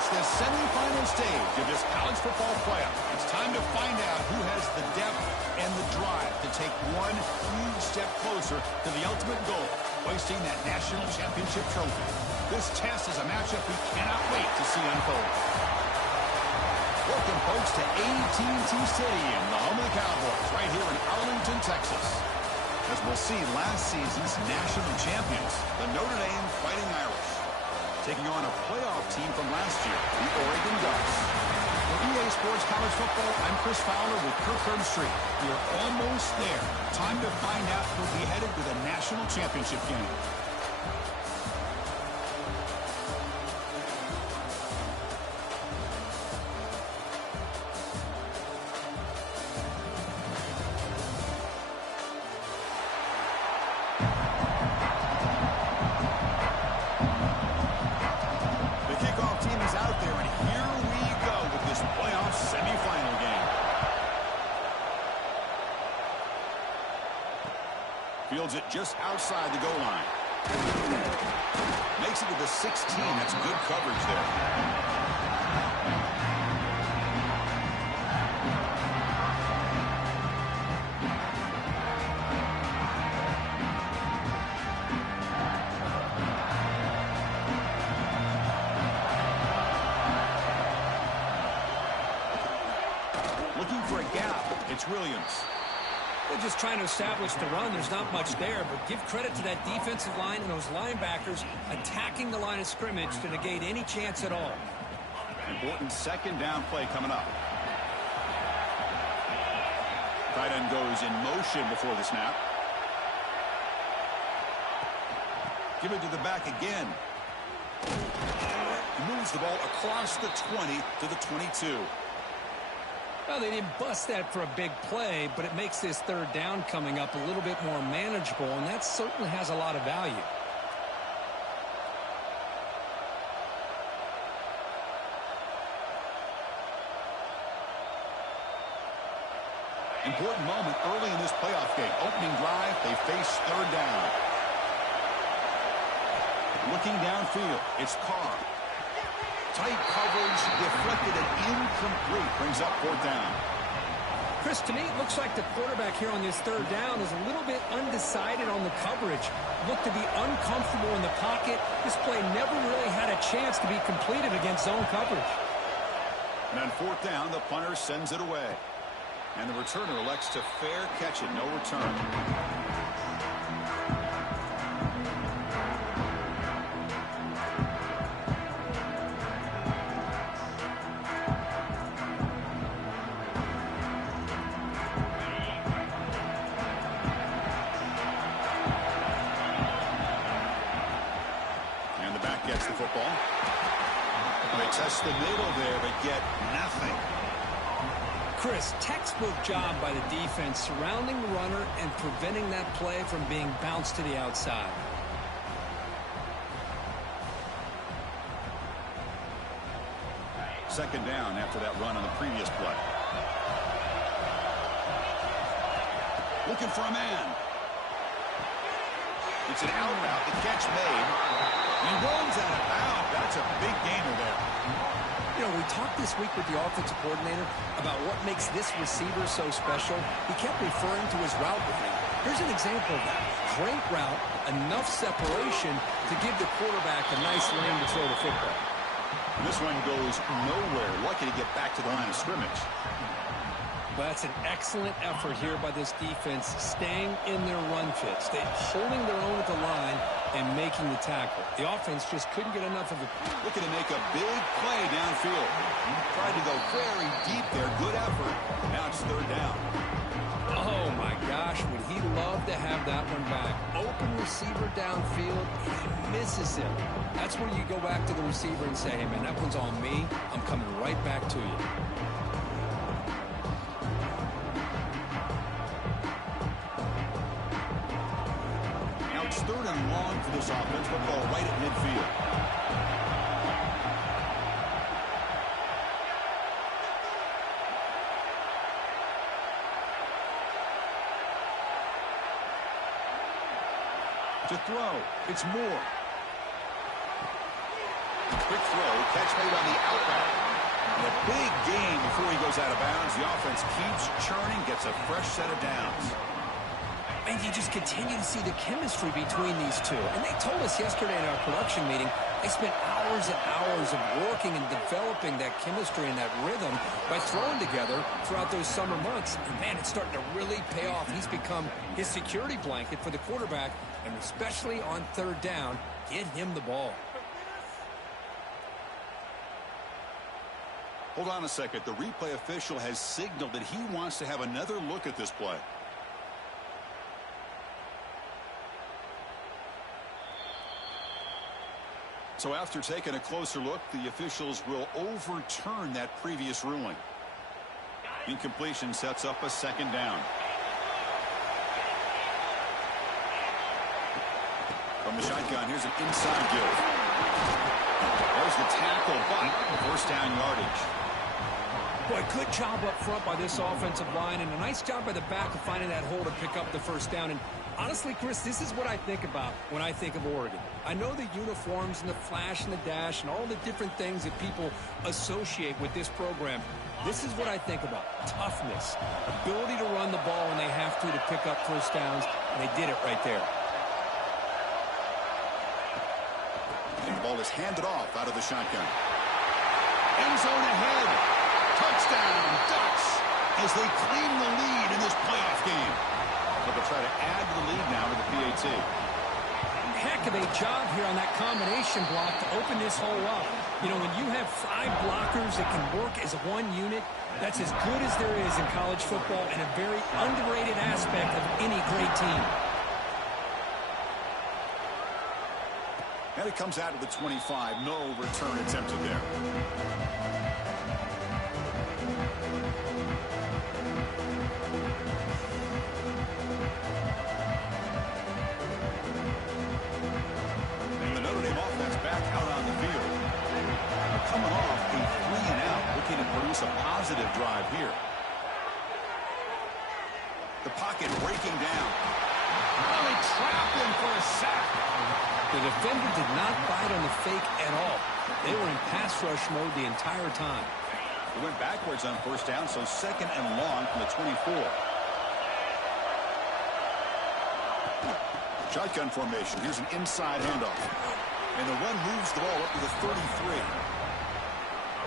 reached the semifinal stage of this college football playoff. It's time to find out who has the depth and the drive to take one huge step closer to the ultimate goal, hoisting that national championship trophy. This test is a matchup we cannot wait to see unfold. Welcome, folks, to AT&T Stadium, the home of the Cowboys, right here in Arlington, Texas. As we'll see, last season's national champions, the Notre Dame Fighting Irish, taking on a playoff team from last year, the Oregon Ducks. For EA Sports College Football, I'm Chris Fowler with Kirk Herbstreit. We're almost there. Time to find out who'll be headed to the national championship game. Fields it just outside the goal line. Makes it to the 16. That's good coverage there. Looking for a gap. It's Williams. They're just trying to establish the run. There's not much there, but give credit to that defensive line and those linebackers attacking the line of scrimmage to negate any chance at all. Important second down play coming up. Tight end goes in motion before the snap. Give it to the back again. He moves the ball across the 20 to the 22. Well, they didn't bust that for a big play, but it makes this third down coming up a little bit more manageable, and that certainly has a lot of value. Important moment early in this playoff game. Opening drive, they face third down. Looking downfield, it's Carr. Tight coverage, deflected and incomplete. Brings up fourth down. Chris, to me, it looks like the quarterback here on this third down is a little bit undecided on the coverage. Looked to be uncomfortable in the pocket. This play never really had a chance to be completed against zone coverage. And on fourth down, the punter sends it away. And the returner elects to fair catch it. No return. Gets the football. They test the middle there, but get nothing. Chris, textbook job by the defense surrounding the runner and preventing that play from being bounced to the outside. Second down after that run on the previous play. Looking for a man. It's an out route. The catch made. He runs out of bounds. That's a big gainer there. You know, we talked this week with the offensive coordinator about what makes this receiver so special. He kept referring to his route running. Here's an example of that. Great route, enough separation to give the quarterback a nice lane to throw the football. And this one goes nowhere. Lucky to get back to the line of scrimmage. Well, that's an excellent effort here by this defense, staying in their run fit, holding their own at the line and making the tackle. The offense just couldn't get enough of it. Looking to make a big play downfield. Tried to go very deep there. Good effort. Now it's third down. Oh, my gosh. Would he love to have that one back? Open receiver downfield, and he misses him. That's where you go back to the receiver and say, hey, man, that one's on me. I'm coming right back to you. Third and long for this offense. Football right at midfield. To throw, it's Moore. Quick throw. Catch made on the outback. And a big gain before he goes out of bounds. The offense keeps churning, gets a fresh set of downs. And you just continue to see the chemistry between these two. And they told us yesterday in our production meeting, they spent hours and hours of working and developing that chemistry and that rhythm by throwing together throughout those summer months. And, man, it's starting to really pay off. He's become his security blanket for the quarterback, and especially on third down, get him the ball. Hold on a second. The replay official has signaled that he wants to have another look at this play. So after taking a closer look, the officials will overturn that previous ruling. Incompletion sets up a second down. From the shotgun, here's an inside give. There's the tackle, but first down yardage. Boy, good job up front by this offensive line, and a nice job by the back of finding that hole to pick up the first down. And honestly, Chris, this is what I think about when I think of Oregon. I know the uniforms and the flash and the dash and all the different things that people associate with this program. This is what I think about. Toughness, ability to run the ball when they have to pick up first downs, and they did it right there. And the ball is handed off out of the shotgun. End zone ahead. Touchdown, Ducks, as they claim the lead in this playoff game. But they'll try to add to the lead now to the PAT. Heck of a job here on that combination block to open this hole up. You know, when you have 5 blockers that can work as one unit, that's as good as there is in college football and a very underrated aspect of any great team. And it comes out of the 25. No return attempted there. Coming off a 3-and-out, looking to produce a positive drive here. The pocket breaking down. Oh, they trapped him for a sack. The defender did not bite on the fake at all. They were in pass rush mode the entire time. They went backwards on first down, so second and long from the 24. Shotgun formation. Here's an inside handoff. And the run moves the ball up to the 33.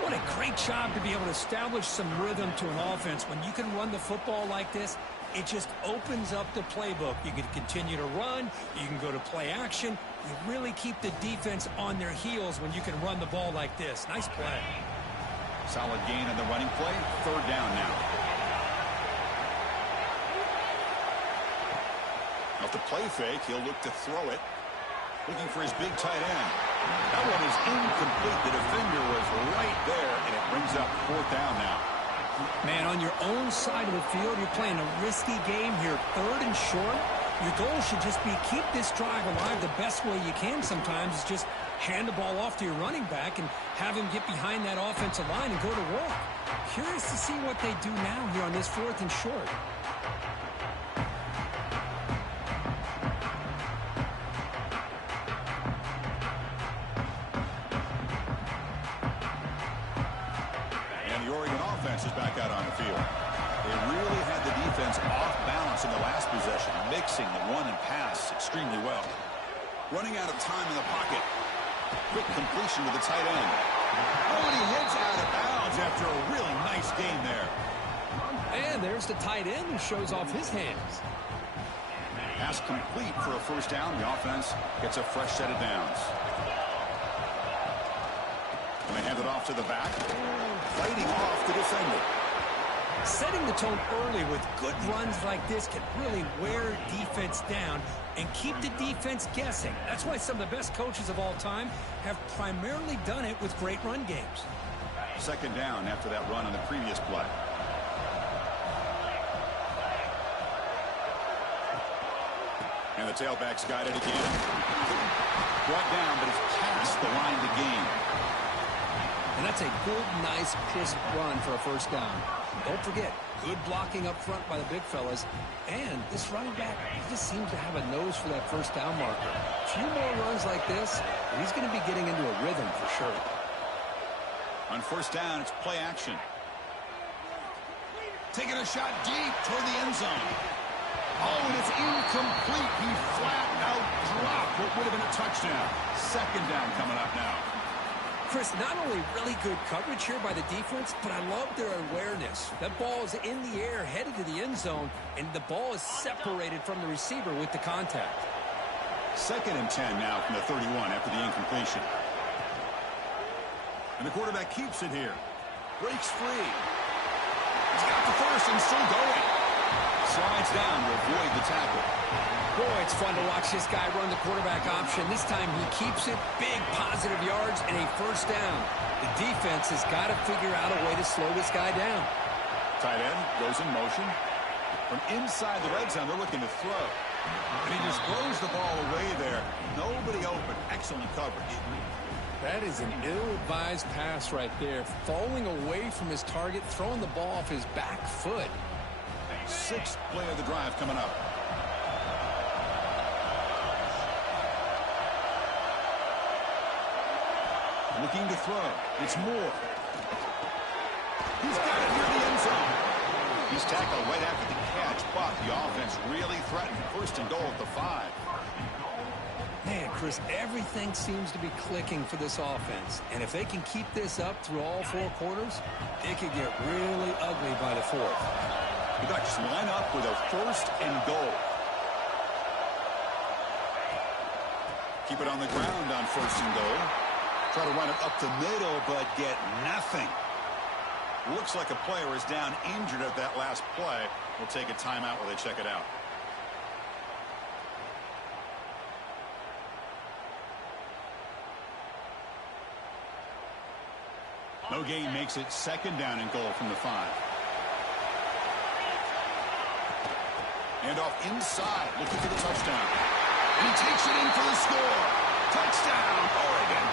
What a great job to be able to establish some rhythm to an offense. When you can run the football like this, it just opens up the playbook. You can continue to run. You can go to play action. You really keep the defense on their heels when you can run the ball like this. Nice play. Solid gain on the running play. Third down now. Off the play fake, he'll look to throw it. Looking for his big tight end. That one is incomplete. The defender was right there, and it brings up fourth down now. Man, on your own side of the field, you're playing a risky game here. Third and short. Your goal should just be keep this drive alive the best way you can sometimes is just hand the ball off to your running back and have him get behind that offensive line and go to work. Curious to see what they do now here on this fourth and short. Is back out on the field. They really had the defense off balance in the last possession, mixing the run and pass extremely well. Running out of time in the pocket. Quick completion to the tight end. Oh, and he heads out of bounds after a really nice game there. And there's the tight end who shows off his hands. Pass complete for a first down. The offense gets a fresh set of downs. And they hand it off to the back. Fighting off the defender. Setting the tone early with good runs like this can really wear defense down and keep the defense guessing. That's why some of the best coaches of all time have primarily done it with great run games. Second down after that run on the previous play. And the tailback's got it again. Brought down, but it's past the line to gain. And that's a good, nice, crisp run for a first down. Don't forget, good blocking up front by the big fellas. And this running back, he just seems to have a nose for that first down marker. A few more runs like this, and he's going to be getting into a rhythm for sure. On first down, it's play action. Taking a shot deep toward the end zone. Oh, and it's incomplete. He flat out dropped what would have been a touchdown. Second down coming up now. Chris, not only really good coverage here by the defense, but I love their awareness. That ball is in the air, headed to the end zone, and the ball is separated from the receiver with the contact. 2nd and 10 now from the 31 after the incompletion. And the quarterback keeps it here. Breaks free. He's got the first and still going. Slides down to avoid the tackle. Boy, it's fun to watch this guy run the quarterback option. This time he keeps it. Big positive yards and a first down. The defense has got to figure out a way to slow this guy down. Tight end goes in motion. From inside the red zone, they're looking to throw. And he just throws the ball away there. Nobody open. Excellent coverage. That is an ill-advised pass right there. Falling away from his target, throwing the ball off his back foot. 6th play of the drive coming up. Looking to throw. It's Moore. He's got it near the end zone. He's tackled right after the catch, but the offense really threatened. 1st and goal at the 5. Man, Chris, everything seems to be clicking for this offense. And if they can keep this up through all 4 quarters, it could get really ugly by the 4th. The Ducks line up with a 1st and goal. Keep it on the ground on 1st and goal. Try to run it up the middle, but get nothing. Looks like a player is down injured at that last play. We'll take a timeout while they check it out. No gain makes it 2nd down and goal from the 5. And off inside, looking for the touchdown. And he takes it in for the score. Touchdown, Oregon.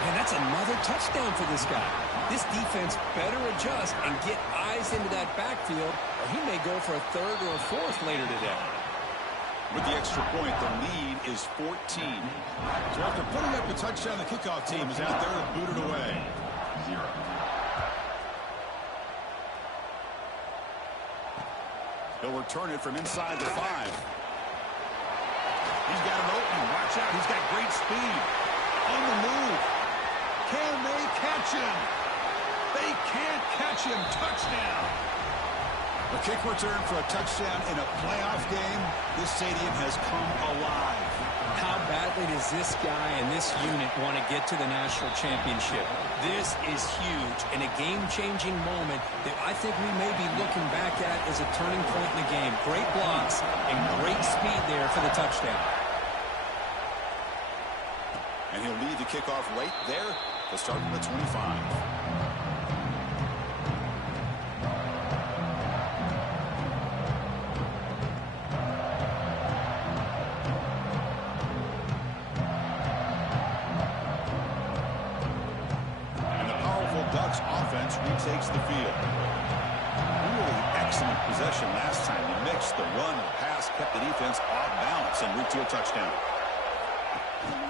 Man, that's another touchdown for this guy. This defense better adjust and get eyes into that backfield, or he may go for a 3rd or a 4th later today. With the extra point, the lead is 14. So after putting up the touchdown, the kickoff team is out there to boot it away. 0. He'll return it from inside the 5. He's got an opening. Watch out. He's got great speed. On the move. Can they catch him? They can't catch him. Touchdown. A kick return for a touchdown in a playoff game. This stadium has come alive. How badly does this guy and this unit want to get to the national championship? This is huge and a game-changing moment that I think we may be looking back at as a turning point in the game. Great blocks and great speed there for the touchdown. And he'll lead the kickoff right there to start from the 25. Offense retakes the field. Really excellent possession last time. The mix, the run, the pass kept the defense off balance and route to a touchdown.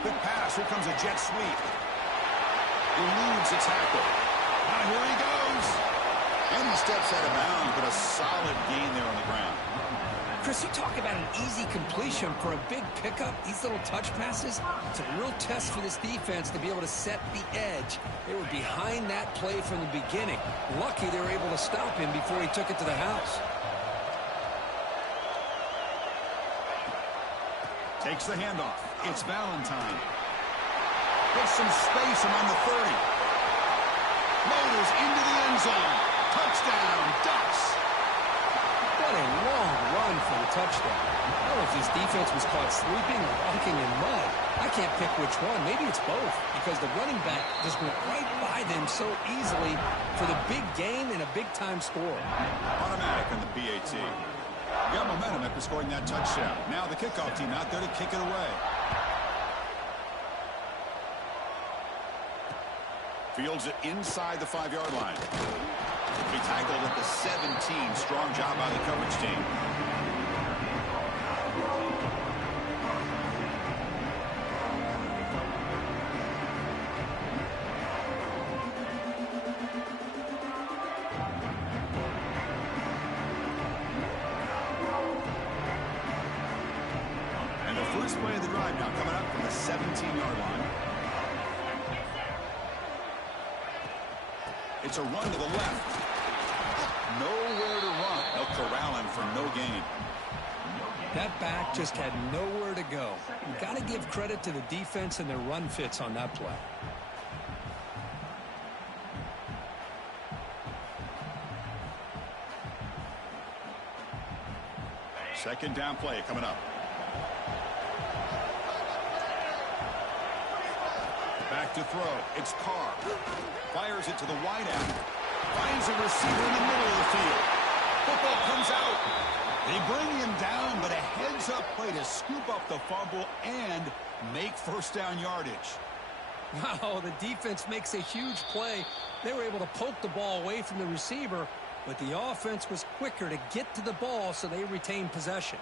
Quick pass. Here comes a jet sweep. Eludes a tackle. Now here he goes. And he steps out of bounds, but a solid gain there on the ground. Chris, you talk about an easy completion for a big pickup. These little touch passes, it's a real test for this defense to be able to set the edge. They were behind that play from the beginning. Lucky they were able to stop him before he took it to the house. Takes the handoff. It's Valentine. Gets some space among the 30. Motors into the end zone. Touchdown, Ducks. What a long run for the touchdown. I don't know if this defense was caught sleeping or walking in mud. I can't pick which one. Maybe it's both, because the running back just went right by them so easily for the big gain and a big-time score. Automatic on the PAT. Got momentum after scoring that touchdown. Now the kickoff team out there to kick it away. Fields it inside the 5-yard line. He tackled at the 17. Strong job by the coverage team. drive now coming up from the 17-yard line. It's a run to the left. Nowhere to run. They'll corral him for no gain. That back just had nowhere to go. You've got to give credit to the defense and their run fits on that play. Second down play coming up. Back to throw. It's Carr. Fires it to the wide end. Finds a receiver in the middle of the field. Football comes out. They bring him down, but a heads-up play to scoop up the fumble and make first down yardage. Wow, the defense makes a huge play. They were able to poke the ball away from the receiver, but the offense was quicker to get to the ball, so they retained possession.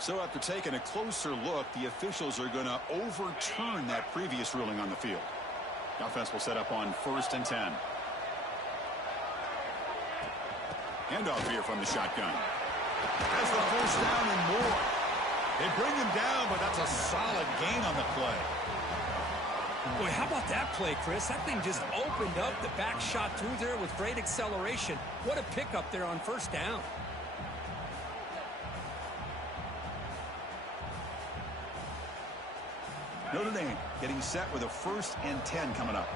So after taking a closer look, the officials are going to overturn that previous ruling on the field. The offense will set up on 1st and 10. Handoff here from the shotgun. Has the first down and more. They bring him down, but that's a solid gain on the play. Boy, how about that play, Chris? That thing just opened up. The back shot through there with great acceleration. What a pickup there on first down. Notre Dame getting set with a 1st and 10 coming up.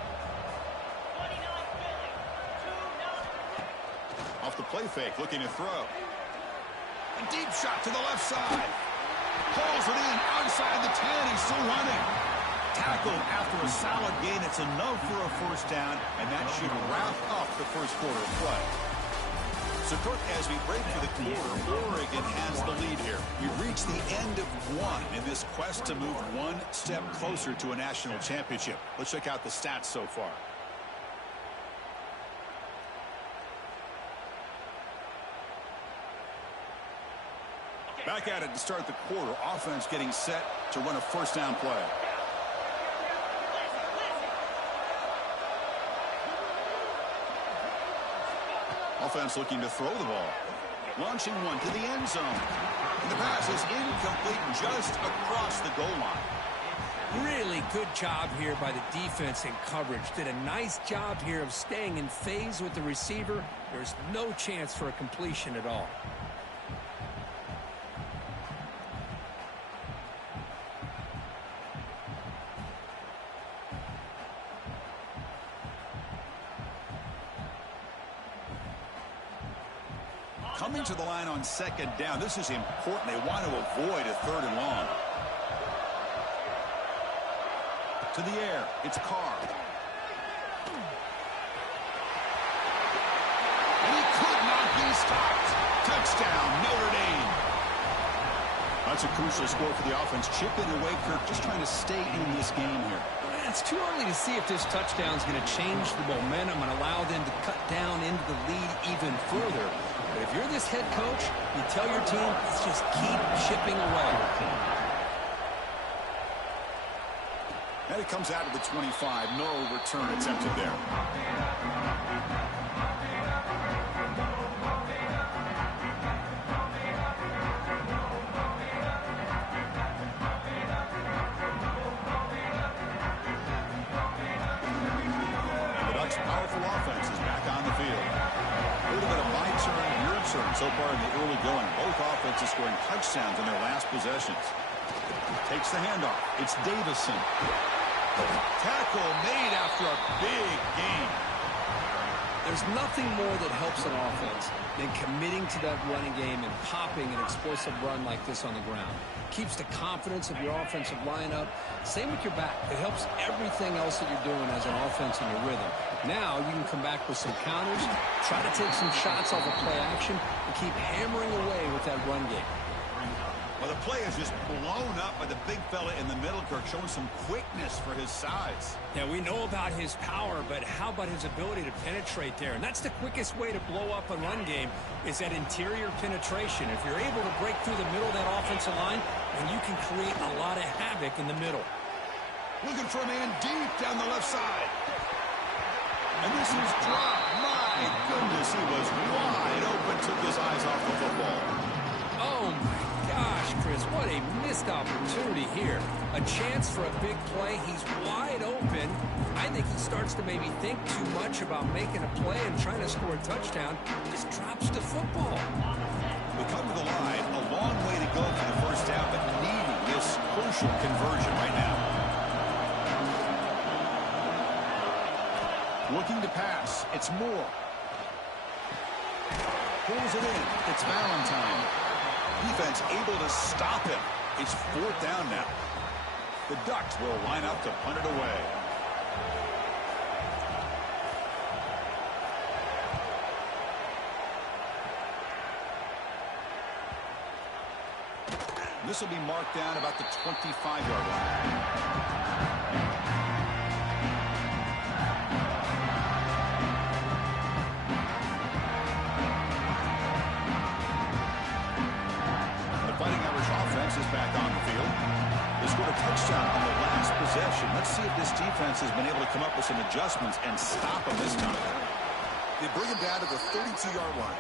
Off the play fake, looking to throw. A deep shot to the left side. Pulls it in outside the 10. He's still running. Tackled after a solid gain. It's enough for a first down, and that should wrap up the first quarter of play. So, Cook, as we break for the quarter, Oregon has the lead here. We've reached the end of one in this quest to move one step closer to a national championship. Let's check out the stats so far. Back at it to start the quarter. Offense getting set to run a first down play. Offense looking to throw the ball. Launching one to the end zone. And the pass is incomplete just across the goal line. Really good job here by the defense in coverage. Did a nice job here of staying in phase with the receiver. There's no chance for a completion at all. Coming to the line on second down. This is important. They want to avoid a 3rd and long. To the air. It's Carr. And he could not be stopped. Touchdown, Notre Dame. That's a crucial score for the offense. Chipping away, Kirk, just trying to stay in this game here. It's too early to see if this touchdown is going to change the momentum and allow them to cut down into the lead even further. But if you're this head coach, you tell your team, let's just keep chipping away. And it comes out of the 25. No return attempted there. Powerful offense is back on the field. A little bit of my turn, your turn so far in the early going. Both offenses scoring touchdowns in their last possessions. Takes the handoff. It's Davison. Tackle made after a big gain. There's nothing more that helps an offense than committing to that running game and popping an explosive run like this on the ground. Keeps the confidence of your offensive lineup. Same with your back. It helps everything else that you're doing as an offense in your rhythm. Now you can come back with some counters, try to take some shots off of play action, and keep hammering away with that run game. Well, the play is just blown up by the big fella in the middle, Kirk, showing some quickness for his size. Yeah, we know about his power, but how about his ability to penetrate there? And that's the quickest way to blow up a run game is that interior penetration. If you're able to break through the middle of that offensive line, then you can create a lot of havoc in the middle. Looking for a man deep down the left side. And this is dropped. My goodness, he was wide open, took his eyes off the football. Oh, my gosh, Chris, what a missed opportunity here. A chance for a big play. He's wide open. I think he starts to maybe think too much about making a play and trying to score a touchdown. Just drops the football. We come to the line. A long way to go for the first down, but needing this crucial conversion right now. Looking to pass. It's Moore. Pulls it in. It's Valentine. Defense able to stop him. It's 4th down now. The Ducks will line up to punt it away. This will be marked down about the 25-yard line. Is back on the field. They scored a touchdown on the last possession. Let's see if this defense has been able to come up with some adjustments and stop them this time. They bring him down to the 32-yard line.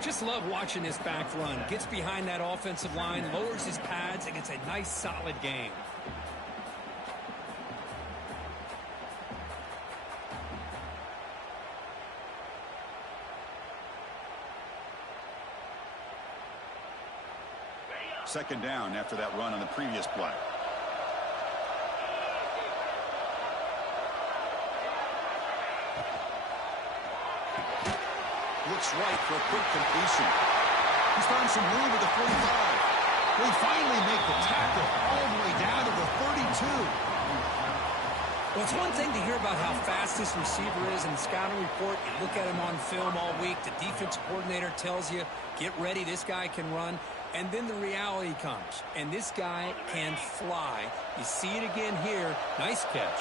Just love watching this back run. Gets behind that offensive line, lowers his pads, and gets a nice solid game. Second down after that run on the previous play. Looks right for a quick completion. He's found some room at the 45. They finally make the tackle all the way down to the 32. Well, it's one thing to hear about how fast this receiver is in the scouting report. You look at him on film all week. The defensive coordinator tells you, get ready, this guy can run. And then the reality comes, and this guy can fly. You see it again here. Nice catch.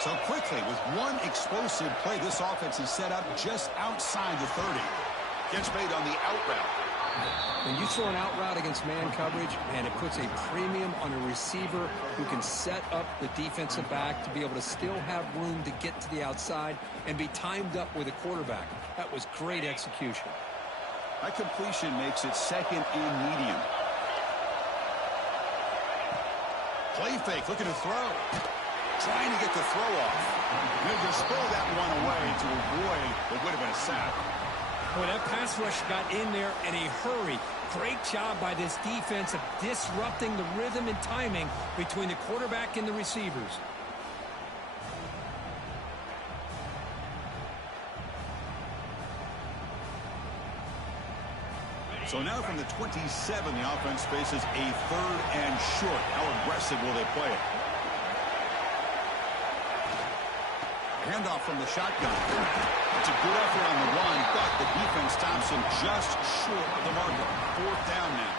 So quickly, with one explosive play, this offense is set up just outside the 30. Catch made on the out route. When you throw an out route against man coverage, and it puts a premium on a receiver who can set up the defensive back to be able to still have room to get to the outside and be timed up with a quarterback. That was great execution. That completion makes it 2nd and medium. Play fake, looking to throw. Trying to get the throw off. He'll just throw that one away to avoid what would have been a sack. Boy, that pass rush got in there in a hurry. Great job by this defense of disrupting the rhythm and timing between the quarterback and the receivers. So now from the 27, the offense faces a 3rd and short. How aggressive will they play it? Handoff from the shotgun. It's a good effort on the run, but the defense stops him just short of the marker. 4th down now.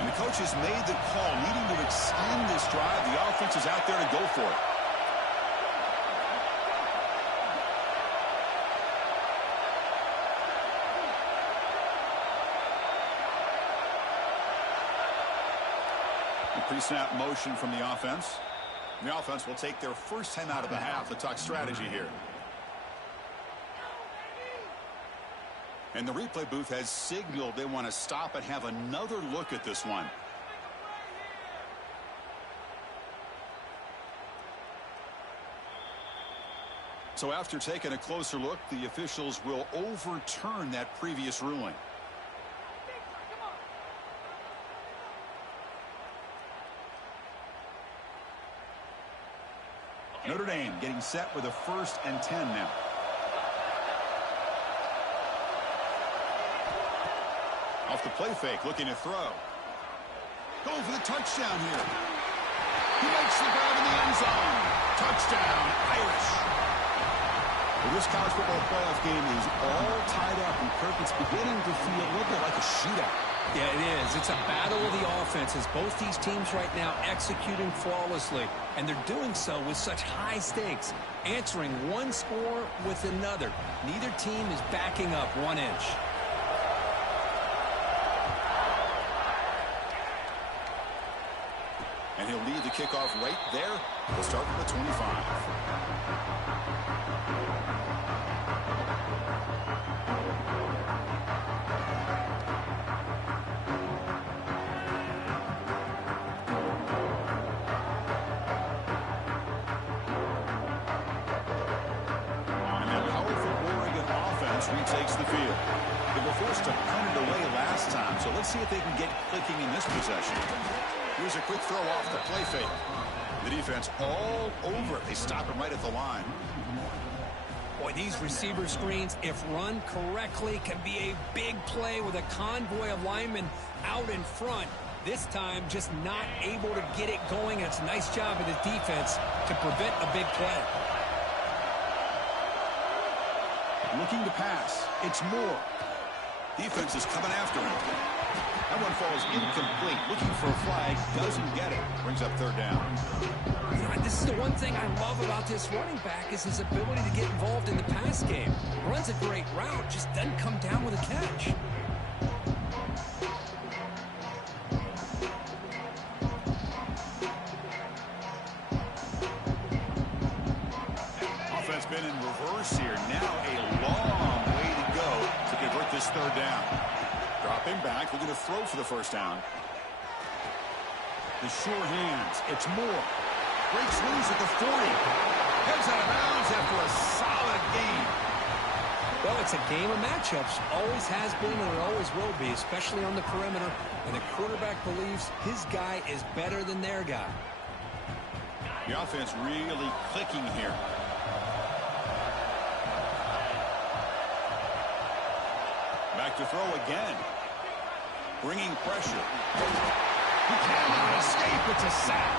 And the coach has made the call, needing to extend this drive. The offense is out there to go for it. The pre-snap motion from the offense. The offense will take their first time out of the half to talk strategy here. And the replay booth has signaled they want to stop and have another look at this one. So after taking a closer look, the officials will overturn that previous ruling. Notre Dame getting set with a 1st and 10 now. Off the play fake, looking to throw. Going for the touchdown here. He makes the grab in the end zone. Touchdown, Irish. Well, this college football playoff game is all tied up, and Kirk, it's beginning to feel a little bit like a shootout. Yeah, it is. It's a battle of the offenses. Both these teams right now executing flawlessly, and they're doing so with such high stakes, answering one score with another. Neither team is backing up 1 inch. And he'll lead the kickoff right there. We'll start from the 25. Retakes the field. They were forced to punt it away last time, so let's see if they can get clicking in this possession. Here's a quick throw off the play fake. The defense all over it. They stop him right at the line. Boy, these receiver screens, if run correctly, can be a big play with a convoy of linemen out in front. This time, just not able to get it going. And it's a nice job of the defense to prevent a big play. Looking to pass. It's Moore. Defense is coming after him. That one falls incomplete. Looking for a flag. Doesn't get it. Brings up third down. This is the one thing I love about this running back is his ability to get involved in the pass game. Runs a great route, just doesn't come down with a catch. Offense been in reverse here. Now a long way to go to convert this third down. Dropping back, looking to throw for the first down. The sure hands. It's Moore. Breaks loose at the 40. Heads out of bounds after a solid game. Well, it's a game of matchups. Always has been and it always will be, especially on the perimeter. And the quarterback believes his guy is better than their guy. The offense really clicking here. Back to throw again. Bringing pressure. He cannot escape. It's a sack.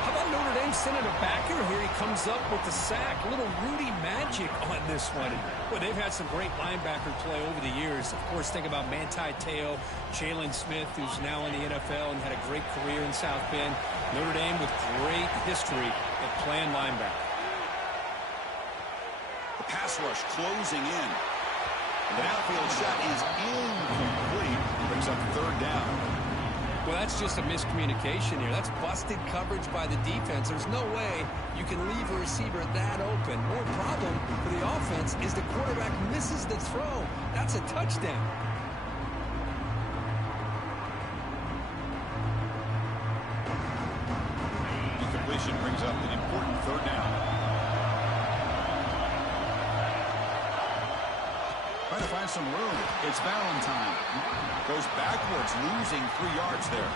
How about Notre Dame sending a backer here? He comes up with the sack. A little Rudy magic on this one. Well, they've had some great linebacker play over the years. Of course, think about Manti Te'o, Jalen Smith, who's now in the NFL and had a great career in South Bend. Notre Dame with great history at playing linebacker. The pass rush closing in. The downfield shot is incomplete. Brings up third down. Well, that's just a miscommunication here. That's busted coverage by the defense. There's no way you can leave a receiver that open. More problem for the offense is the quarterback misses the throw. That's a touchdown. Incompletion brings up an important third down. Trying to find some room. It's Valentine. Goes backwards, losing 3 yards there.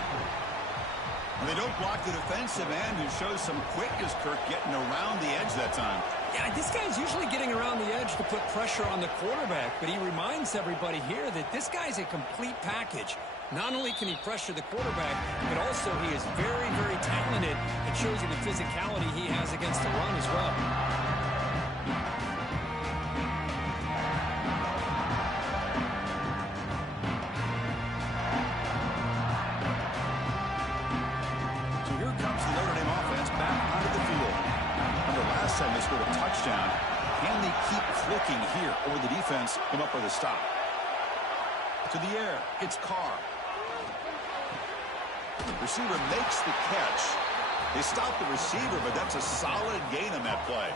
And they don't block the defensive end, who shows some quickness, Kirk, getting around the edge that time. Yeah, this guy's usually getting around the edge to put pressure on the quarterback, but he reminds everybody here that this guy's a complete package. Not only can he pressure the quarterback, but also he is very, very talented. It shows you the physicality he has against the run as well. Time they scored a touchdown. Can they keep clicking here, or the defense come up with a stop? To the air, it's Carr. Receiver makes the catch. They stop the receiver, but that's a solid gain on that play.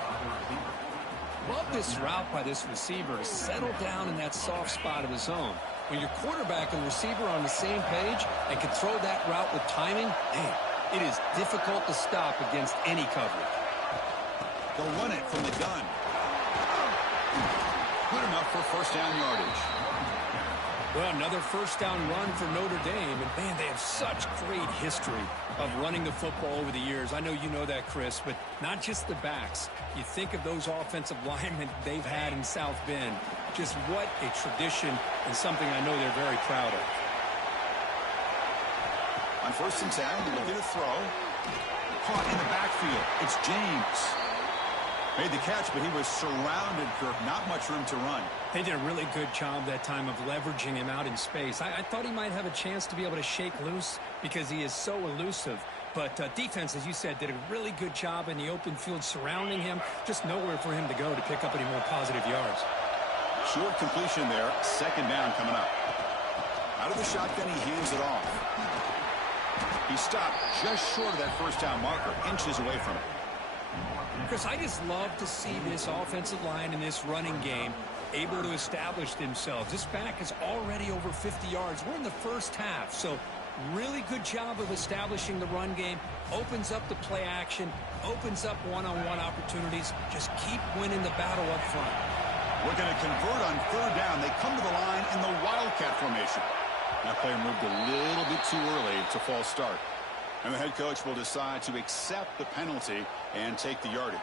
Love this route by this receiver to settle down in that soft spot of his own. When your quarterback and receiver are on the same page and can throw that route with timing, man, it is difficult to stop against any coverage. They'll run it from the gun. Good enough for first down yardage. Well, another first down run for Notre Dame. And, man, they have such great history of running the football over the years. I know you know that, Chris, but not just the backs. You think of those offensive linemen they've had in South Bend. Just what a tradition and something I know they're very proud of. On 1st and 10, looking to throw. Caught in the backfield. It's James. Made the catch, but he was surrounded, Kirk. Not much room to run. They did a really good job that time of leveraging him out in space. I thought he might have a chance to be able to shake loose because he is so elusive. But defense, as you said, did a really good job in the open field surrounding him. Just nowhere for him to go to pick up any more positive yards. Short completion there. Second down coming up. Out of the shotgun, he hands it off. He stopped just short of that first down marker, inches away from it. Chris, I just love to see this offensive line in this running game able to establish themselves. This back is already over 50 yards. We're in the first half, so really good job of establishing the run game. Opens up the play action, opens up one-on-one opportunities. Just keep winning the battle up front. Looking to convert on third down. They come to the line in the Wildcat formation. That player moved a little bit too early to false start. And the head coach will decide to accept the penalty and take the yardage.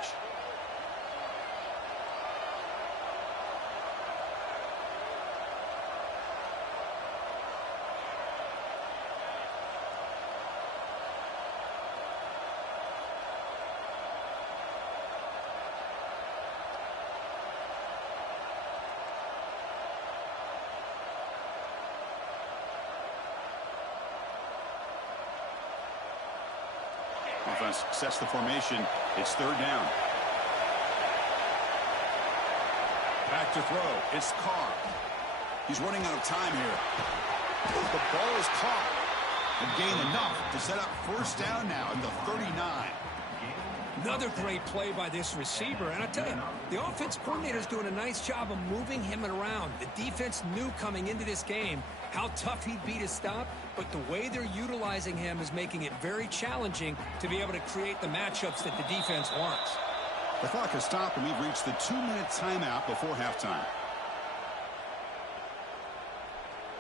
Offense sets the formation. It's third down. Back to throw. It's Carr. He's running out of time here. The ball is caught. And gain enough to set up first down now at the 39. Another great play by this receiver. And I tell you, the offense coordinator is doing a nice job of moving him around. The defense knew coming into this game how tough he'd be to stop, but the way they're utilizing him is making it very challenging to be able to create the matchups that the defense wants. The clock has stopped, and we've reached the 2-minute timeout before halftime.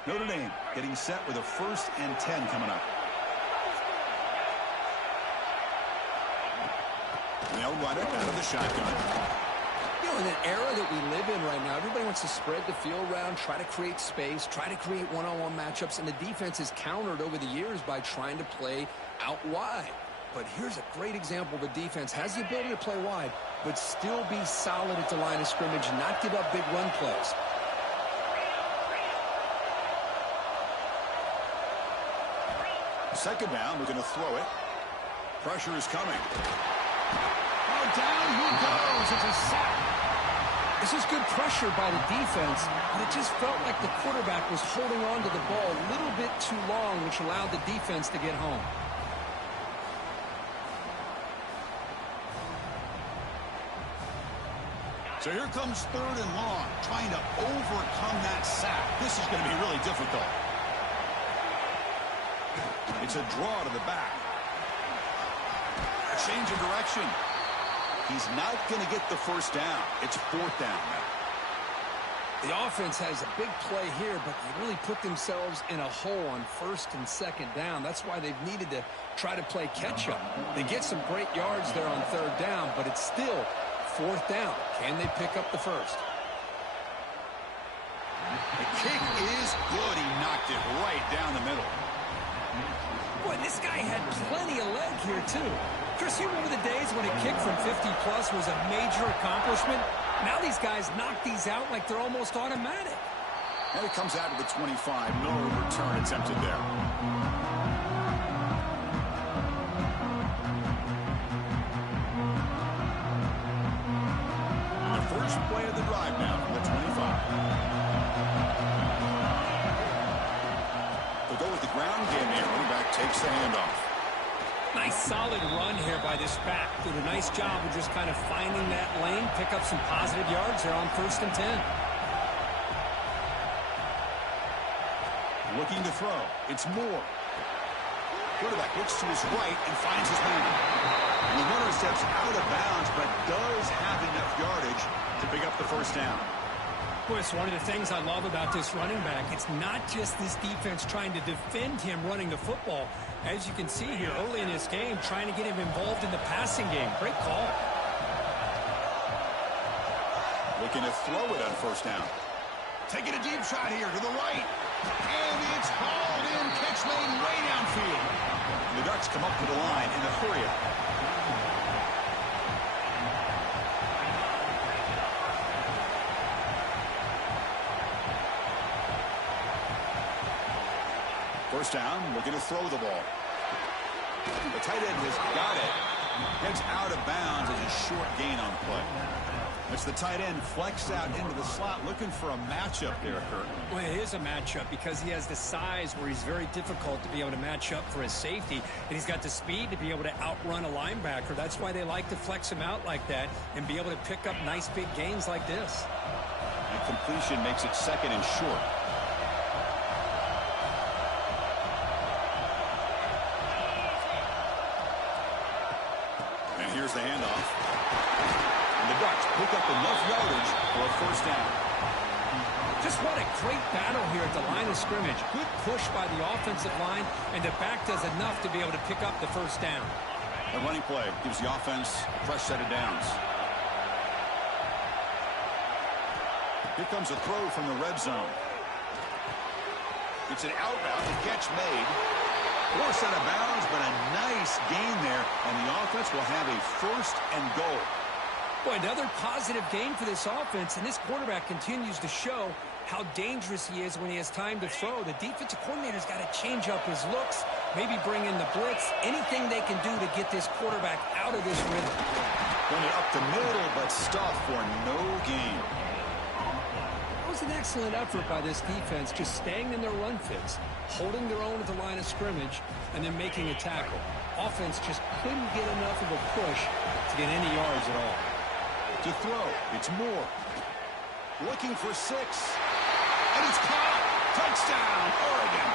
Notre Dame getting set with a 1st and 10 coming up. They'll run it out of the shotgun. You know, in an era that we live in right now, everybody wants to spread the field around, try to create space, try to create one-on-one matchups, and the defense is countered over the years by trying to play out wide. But here's a great example. The defense has the ability to play wide, but still be solid at the line of scrimmage and not give up big run plays. Second down, we're going to throw it. Pressure is coming. Oh, down he goes. It's a sack. This is good pressure by the defense, but it just felt like the quarterback was holding on to the ball a little bit too long, which allowed the defense to get home. So here comes third and long, trying to overcome that sack. This is going to be really difficult. It's a draw to the back. A change of direction. He's not going to get the first down. It's 4th down now. The offense has a big play here, but they really put themselves in a hole on 1st and 2nd down. That's why they've needed to try to play catch-up. They get some great yards there on 3rd down, but it's still 4th down. Can they pick up the first? The kick is good. He knocked it right down the middle. Boy, this guy had plenty of leg here, too. Chris, you remember the days when a kick from 50-plus was a major accomplishment? Now these guys knock these out like they're almost automatic. And it comes out of the 25. No return attempted there. The first play of the drive now from the 25. They'll go with the ground game here. Running back takes the handoff. Nice solid run here by this back. Did a nice job of just kind of finding that lane, pick up some positive yards there on 1st and 10. Looking to throw. It's Moore. Quarterback looks to his right and finds his man. And the runner steps out of bounds, but does have enough yardage to pick up the first down. Boy, it's one of the things I love about this running back. It's not just this defense trying to defend him running the football. As you can see here early in this game, trying to get him involved in the passing game. Great call. Looking to throw it on 1st down. Taking a deep shot here to the right. And it's hauled in. Catch made way downfield. The Ducks come up to the line in a hurry. First down, looking to throw the ball. The tight end has got it. Heads out of bounds as a short gain on the play. It's the tight end flexed out into the slot, looking for a matchup there, Kurt. Well, it is a matchup because he has the size where he's very difficult to be able to match up for his safety, and he's got the speed to be able to outrun a linebacker. That's why they like to flex him out like that and be able to pick up nice big gains like this. And completion makes it second and short. And here's the handoff. And the Ducks pick up enough yardage for a first down. Just what a great battle here at the line of scrimmage. Good push by the offensive line, and the back does enough to be able to pick up the first down. The running play gives the offense a fresh set of downs. Here comes a throw from the red zone. It's an out route, the catch made. Forced out of bounds, but a nice gain there, and the offense will have a first and goal. Boy, another positive gain for this offense, and this quarterback continues to show how dangerous he is when he has time to throw. The defensive coordinator's got to change up his looks, maybe bring in the blitz, anything they can do to get this quarterback out of this rhythm. Run it up the middle, but stuffed for no gain. That was an excellent effort by this defense, just staying in their run fits, holding their own at the line of scrimmage, and then making a tackle. Offense just couldn't get enough of a push to get any yards at all. To throw, it's Moore. Looking for 6. And it's caught. Touchdown, Oregon.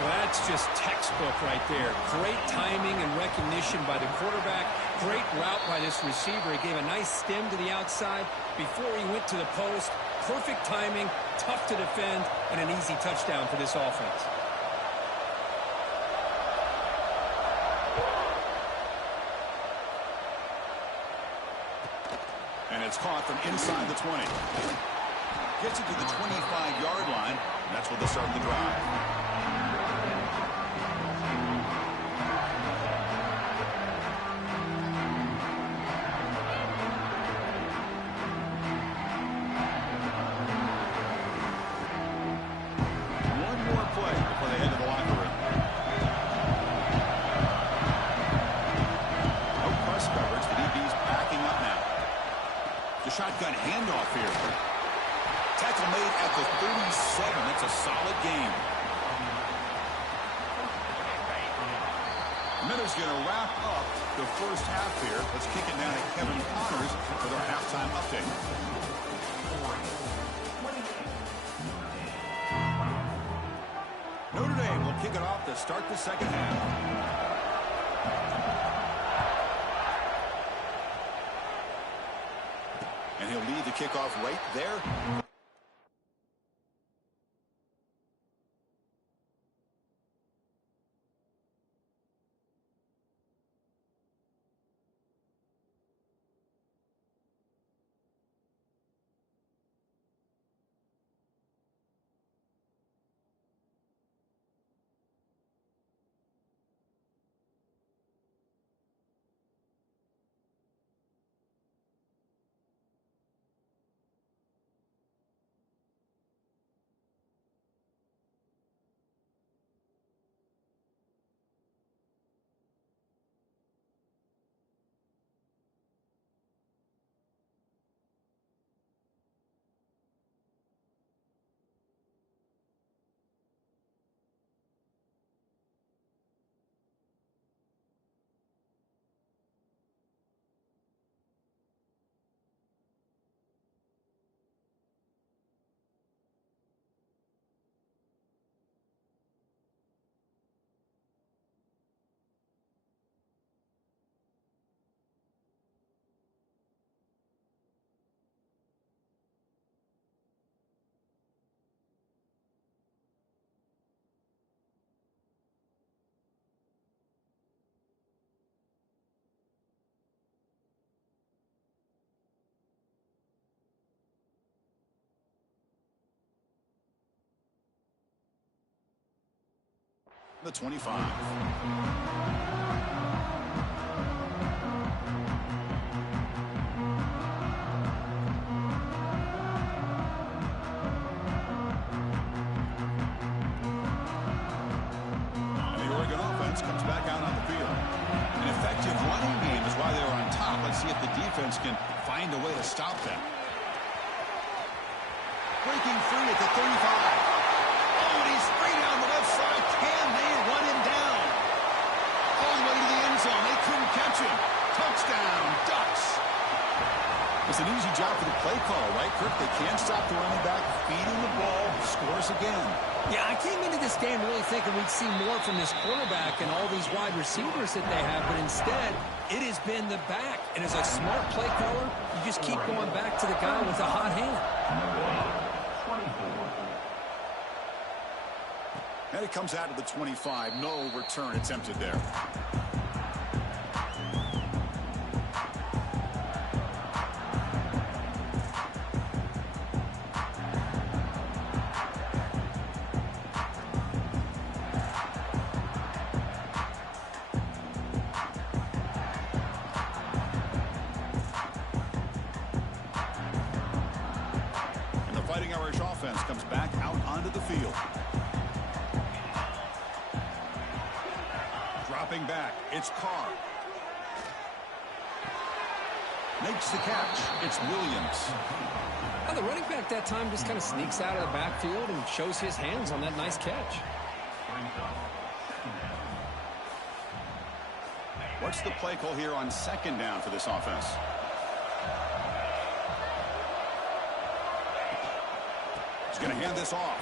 Well, that's just textbook right there. Great timing and recognition by the quarterback. Great route by this receiver. He gave a nice stem to the outside before he went to the post. Perfect timing, tough to defend, and an easy touchdown for this offense. And it's caught from inside the 20. Gets it to the 25-yard line. And that's where they start the drive. Shotgun handoff here. Tackle made at the 37. That's a solid game. Miller's going to wrap up the first half here. Let's kick it down to Kevin Connors with our halftime update. Notre Dame will kick it off to start the second half. And he'll lead the kickoff right there. The 25. offense comes back out on the field. An effective running game is why they're on top. Let's see if the defense can find a way to stop them. Breaking free at the 35. Oh, and he's free down the left side. Can they run him down? All the way to the end zone. They couldn't catch him. Touchdown, Ducks. It's an easy job for the play call, right, Kirk? They can't stop the running back, feeding the ball, scores again. Yeah, I came into this game really thinking we'd see more from this quarterback and all these wide receivers that they have, but instead, it has been the back. And as a smart play caller, you just keep going back to the guy with a hot hand. And it comes out of the 25. No return attempted there. Fighting Irish offense comes back out onto the field. Dropping back, it's Carr. Makes the catch. It's Williams. Now the running back that time just kind of sneaks out of the backfield and shows his hands on that nice catch. What's the play call here on second down for this offense? Going to hand this off.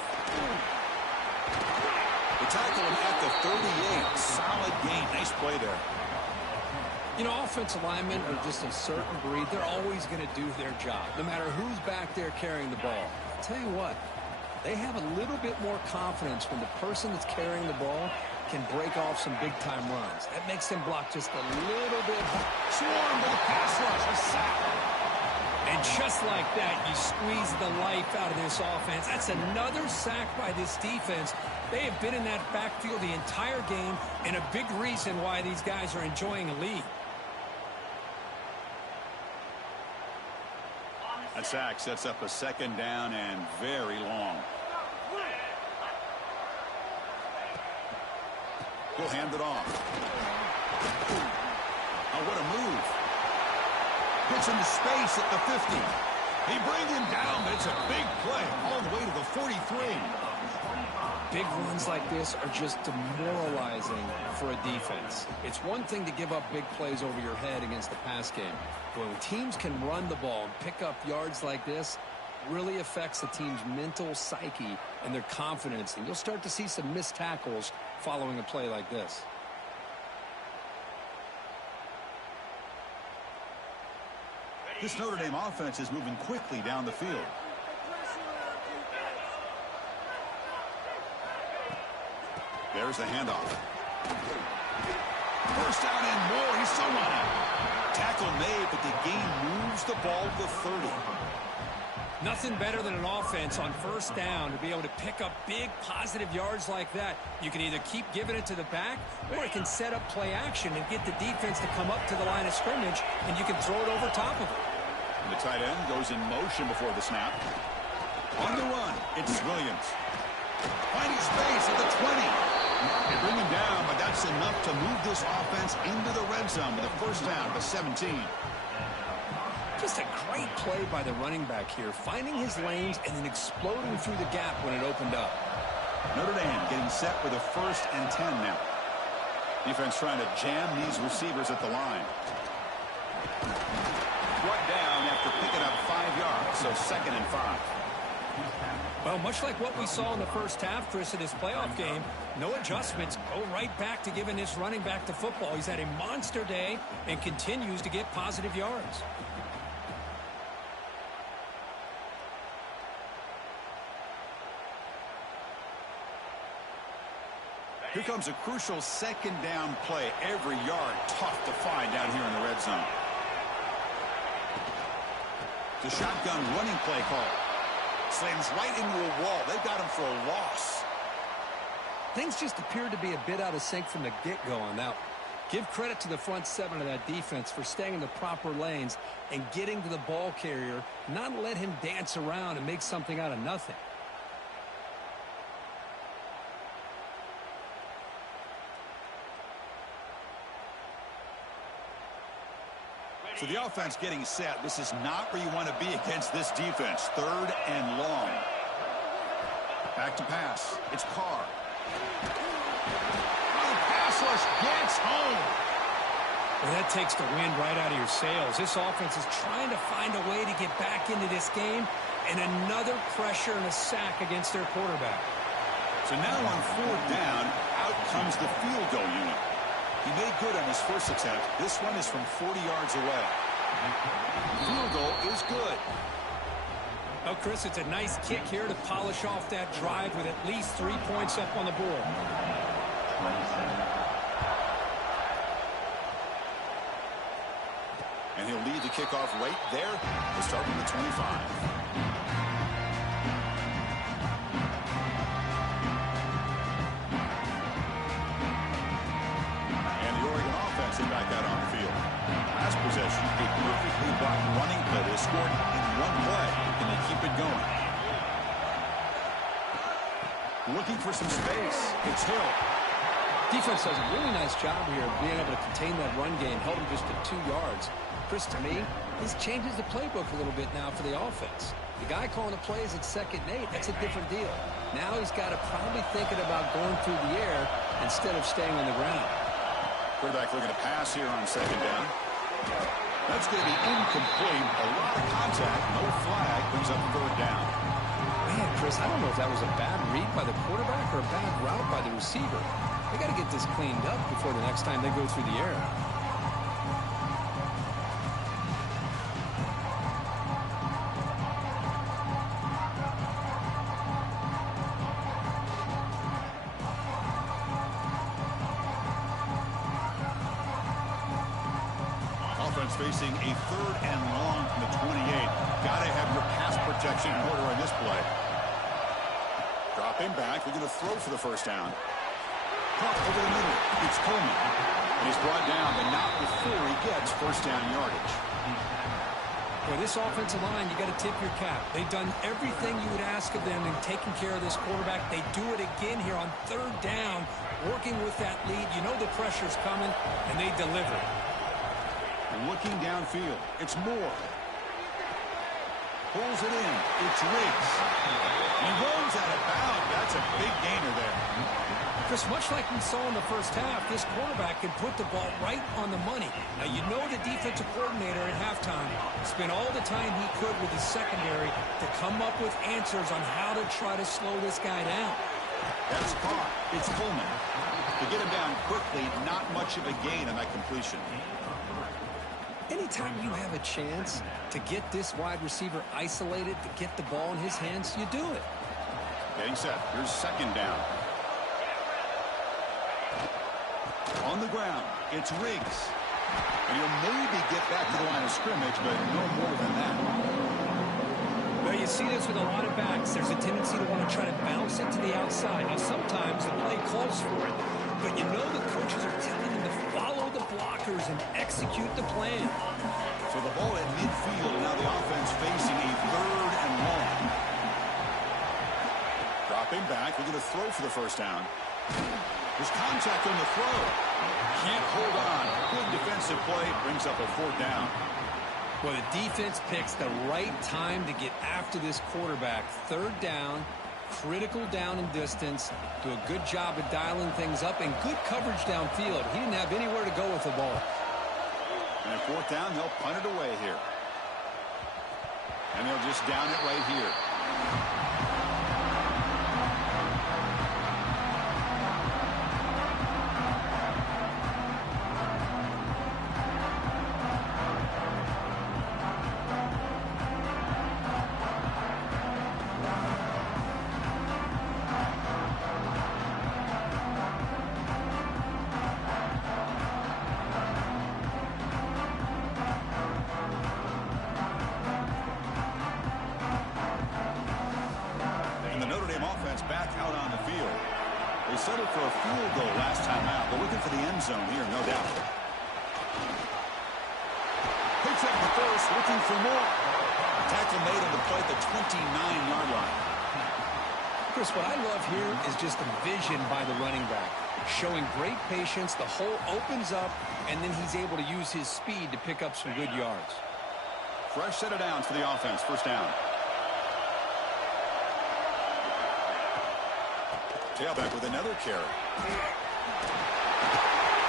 They tackle him at the 38. Solid gain. Nice play there. You know, offensive linemen are just a certain breed. They're always going to do their job, no matter who's back there carrying the ball. I'll tell you what, they have a little bit more confidence when the person that's carrying the ball can break off some big-time runs. That makes them block just a little bit. Swarm with a pass rush. A sack. And just like that, you squeeze the life out of this offense. That's another sack by this defense. They have been in that backfield the entire game, and a big reason why these guys are enjoying a lead. That sack sets up a second down and very long. He'll hand it off. Oh, what a move. Gets into space at the 50. He brings him down, but it's a big play all the way to the 43. Big runs like this are just demoralizing for a defense. It's one thing to give up big plays over your head against the pass game. But when teams can run the ball and pick up yards like this, it really affects the team's mental psyche and their confidence. And you'll start to see some missed tackles following a play like this. This Notre Dame offense is moving quickly down the field. There's the handoff. First down and more. He's still running. Tackle made, but the gain moves the ball to the 30. Nothing better than an offense on first down to be able to pick up big positive yards like that. You can either keep giving it to the back, or it can set up play action and get the defense to come up to the line of scrimmage, and you can throw it over top of it. And the tight end goes in motion before the snap. On the run, it's Williams. Finding space at the 20. They bring him down, but that's enough to move this offense into the red zone with a first down to 17. Just a great play by the running back here, finding his lanes and then exploding through the gap when it opened up. Notre Dame getting set with a 1st and 10 now. Defense trying to jam these receivers at the line. Brought down after picking up 5 yards, so 2nd and 5. Well, much like what we saw in the first half, Chris, of this playoff game, no adjustments. Go right back to giving this running back the football. He's had a monster day and continues to get positive yards. Here comes a crucial 2nd down play. Every yard tough to find down here in the red zone. The shotgun running play call. Slams right into a wall. They've got him for a loss. Things just appeared to be a bit out of sync from the get-go on that one. Give credit to the front 7 of that defense for staying in the proper lanes and getting to the ball carrier, not let him dance around and make something out of nothing. So the offense getting set. This is not where you want to be against this defense. 3rd and long. Back to pass. It's Carr. The pass rush gets home. Well, that takes the wind right out of your sails. This offense is trying to find a way to get back into this game, and another pressure and a sack against their quarterback. So now on 4th down, out comes the field goal unit. He made good on his first attempt. This one is from 40 yards away. Field goal is good. Oh, Chris, it's a nice kick here to polish off that drive with at least 3 points up on the board. And he'll lead the kickoff right there. We'll start from the 25. Back out on the field. Last possession, a perfectly blocked running play. They scored in one play. Can they keep it going? Looking for some space. It's Hill. Defense does a really nice job here of being able to contain that run game, held him just at 2 yards. Chris, to me, this changes the playbook a little bit now for the offense. The guy calling the plays at 2nd and 8, that's a different deal. Now he's got to probably thinking about going through the air instead of staying on the ground. Quarterback looking to pass here on 2nd down. That's going to be incomplete. A lot of contact. No flag. Brings up 3rd down. Man, Chris, I don't know if that was a bad read by the quarterback or a bad route by the receiver. They got to get this cleaned up before the next time they go through the air. Facing a 3rd and long from the 28. Got to have your pass protection in order on this play. Dropping back. They're going to throw for the 1st down. Caught over the middle. It's Coleman. And he's brought down, but not before he gets 1st down yardage. Well, this offensive line, you got to tip your cap. They've done everything you would ask of them in taking care of this quarterback. They do it again here on 3rd down, working with that lead. You know the pressure's coming, and they deliver. Looking downfield. It's Moore. Pulls it in. It's Riggs. He rolls out of bounds. That's a big gainer there. Chris, much like we saw in the first half, this quarterback can put the ball right on the money. Now, you know the defensive coordinator at halftime spent all the time he could with his secondary to come up with answers on how to try to slow this guy down. That's caught. It's Coleman. To get him down quickly, not much of a gain on that completion. Anytime you have a chance to get this wide receiver isolated, to get the ball in his hands, you do it. Getting set. Here's 2nd down. On the ground, it's Riggs. And he'll maybe get back to the line of scrimmage, but no more than that. Well, you see this with a lot of backs. There's a tendency to want to try to bounce it to the outside. Now, sometimes the play calls for it, but you know the coaches are telling them to follow the blockers and execute the plan. So the ball at midfield, now the offense facing a 3rd and long. Dropping back, we're going to throw for the 1st down. There's contact on the throw. Can't hold on. Good defensive play, brings up a 4th down. Well, the defense picks the right time to get after this quarterback. 3rd down, critical down and distance. Do a good job of dialing things up and good coverage downfield. He didn't have anywhere to go with the ball. And at 4th down, they'll punt it away here. And they'll just down it right here. Back out on the field. They settled for a field goal last time out. They're looking for the end zone here, no doubt. Picks up the first, looking for more. Tackle made on the play at the 29-yard line. Chris, what I love here is just the vision by the running back. showing great patience. The hole opens up, and then he's able to use his speed to pick up some good yards. Fresh set of downs for the offense. First down. Tailback with another carry.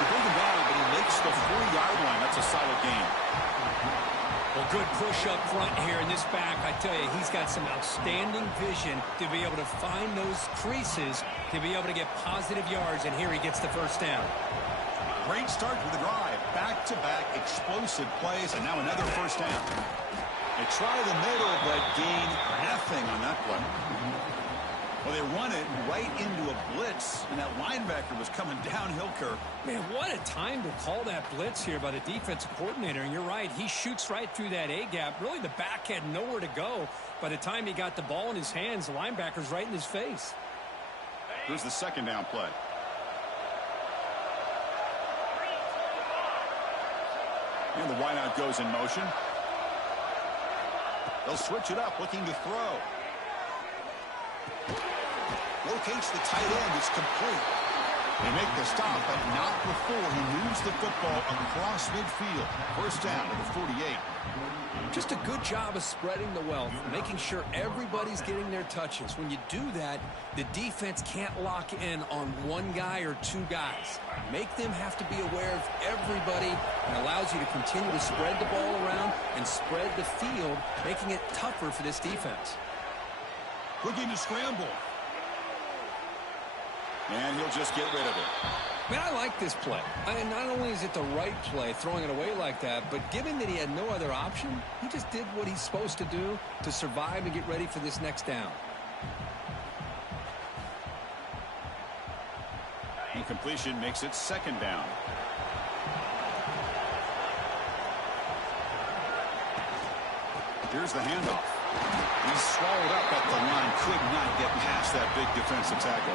He brings him down, but he makes the 4-yard line. That's a solid gain. Well, good push up front here in this back. I tell you, he's got some outstanding vision to be able to find those creases, to be able to get positive yards, and here he gets the first down. Great start to the drive. Back-to-back explosive plays, and now another first down. They try the middle, but gain nothing on that play. Well, they run it right into a blitz, and that linebacker was coming downhill, Kirk. Man, what a time to call that blitz here by the defensive coordinator. And you're right, he shoots right through that A-gap. Really, the back had nowhere to go. By the time he got the ball in his hands, the linebacker's right in his face. Here's the second down play. And the wideout goes in motion. They'll switch it up, looking to throw. Locates the tight end. It's complete. They make the stop, but not before he moves the football across midfield. First down to the 48. Just a good job of spreading the wealth, making sure everybody's getting their touches. When you do that, the defense can't lock in on one guy or two guys. Make them have to be aware of everybody, and allows you to continue to spread the ball around and spread the field, making it tougher for this defense. Looking to scramble. And he'll just get rid of it. Man, I like this play. Not only is it the right play, throwing it away like that, but given that he had no other option, he just did what he's supposed to do to survive and get ready for this next down. Incompletion makes it second down. Here's the handoff. He's swallowed up at the line. Could not get past that big defensive tackle.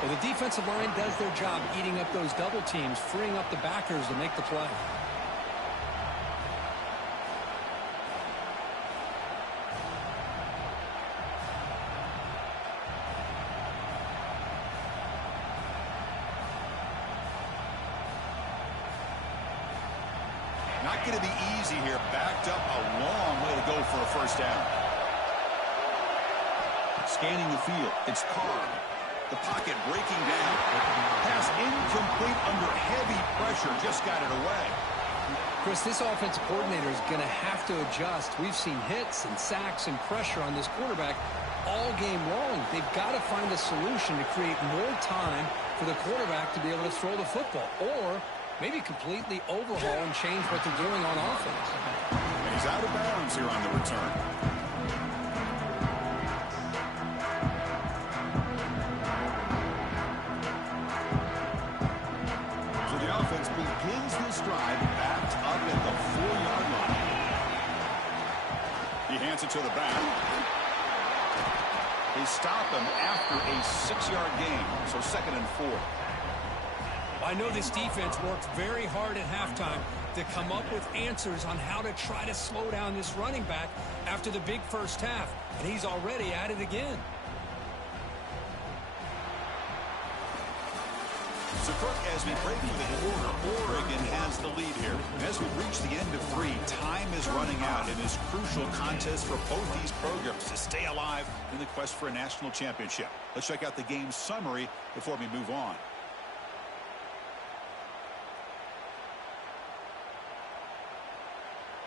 Well, the defensive line does their job eating up those double teams, freeing up the backers to make the play. Not going to be easy here. Backed up a long way to go for a first down. Scanning the field. It's Carr. The pocket breaking down. Pass incomplete under heavy pressure. Just got it away. Chris, this offensive coordinator is going to have to adjust. We've seen hits and sacks and pressure on this quarterback all game long. They've got to find a solution to create more time for the quarterback to be able to throw the football, or maybe completely overhaul and change what they're doing on offense. And he's out of bounds here on the return. So the offense begins this drive backed up at the 4-yard line. He hands it to the back. They stop him after a 6-yard gain, so 2nd and 4. I know this defense worked very hard at halftime to come up with answers on how to try to slow down this running back after the big first half, and he's already at it again. So, Kirk, as we break through the quarter, Oregon has the lead here. And as we reach the end of 3, time is running out in this crucial contest for both these programs to stay alive in the quest for a national championship. Let's check out the game summary before we move on.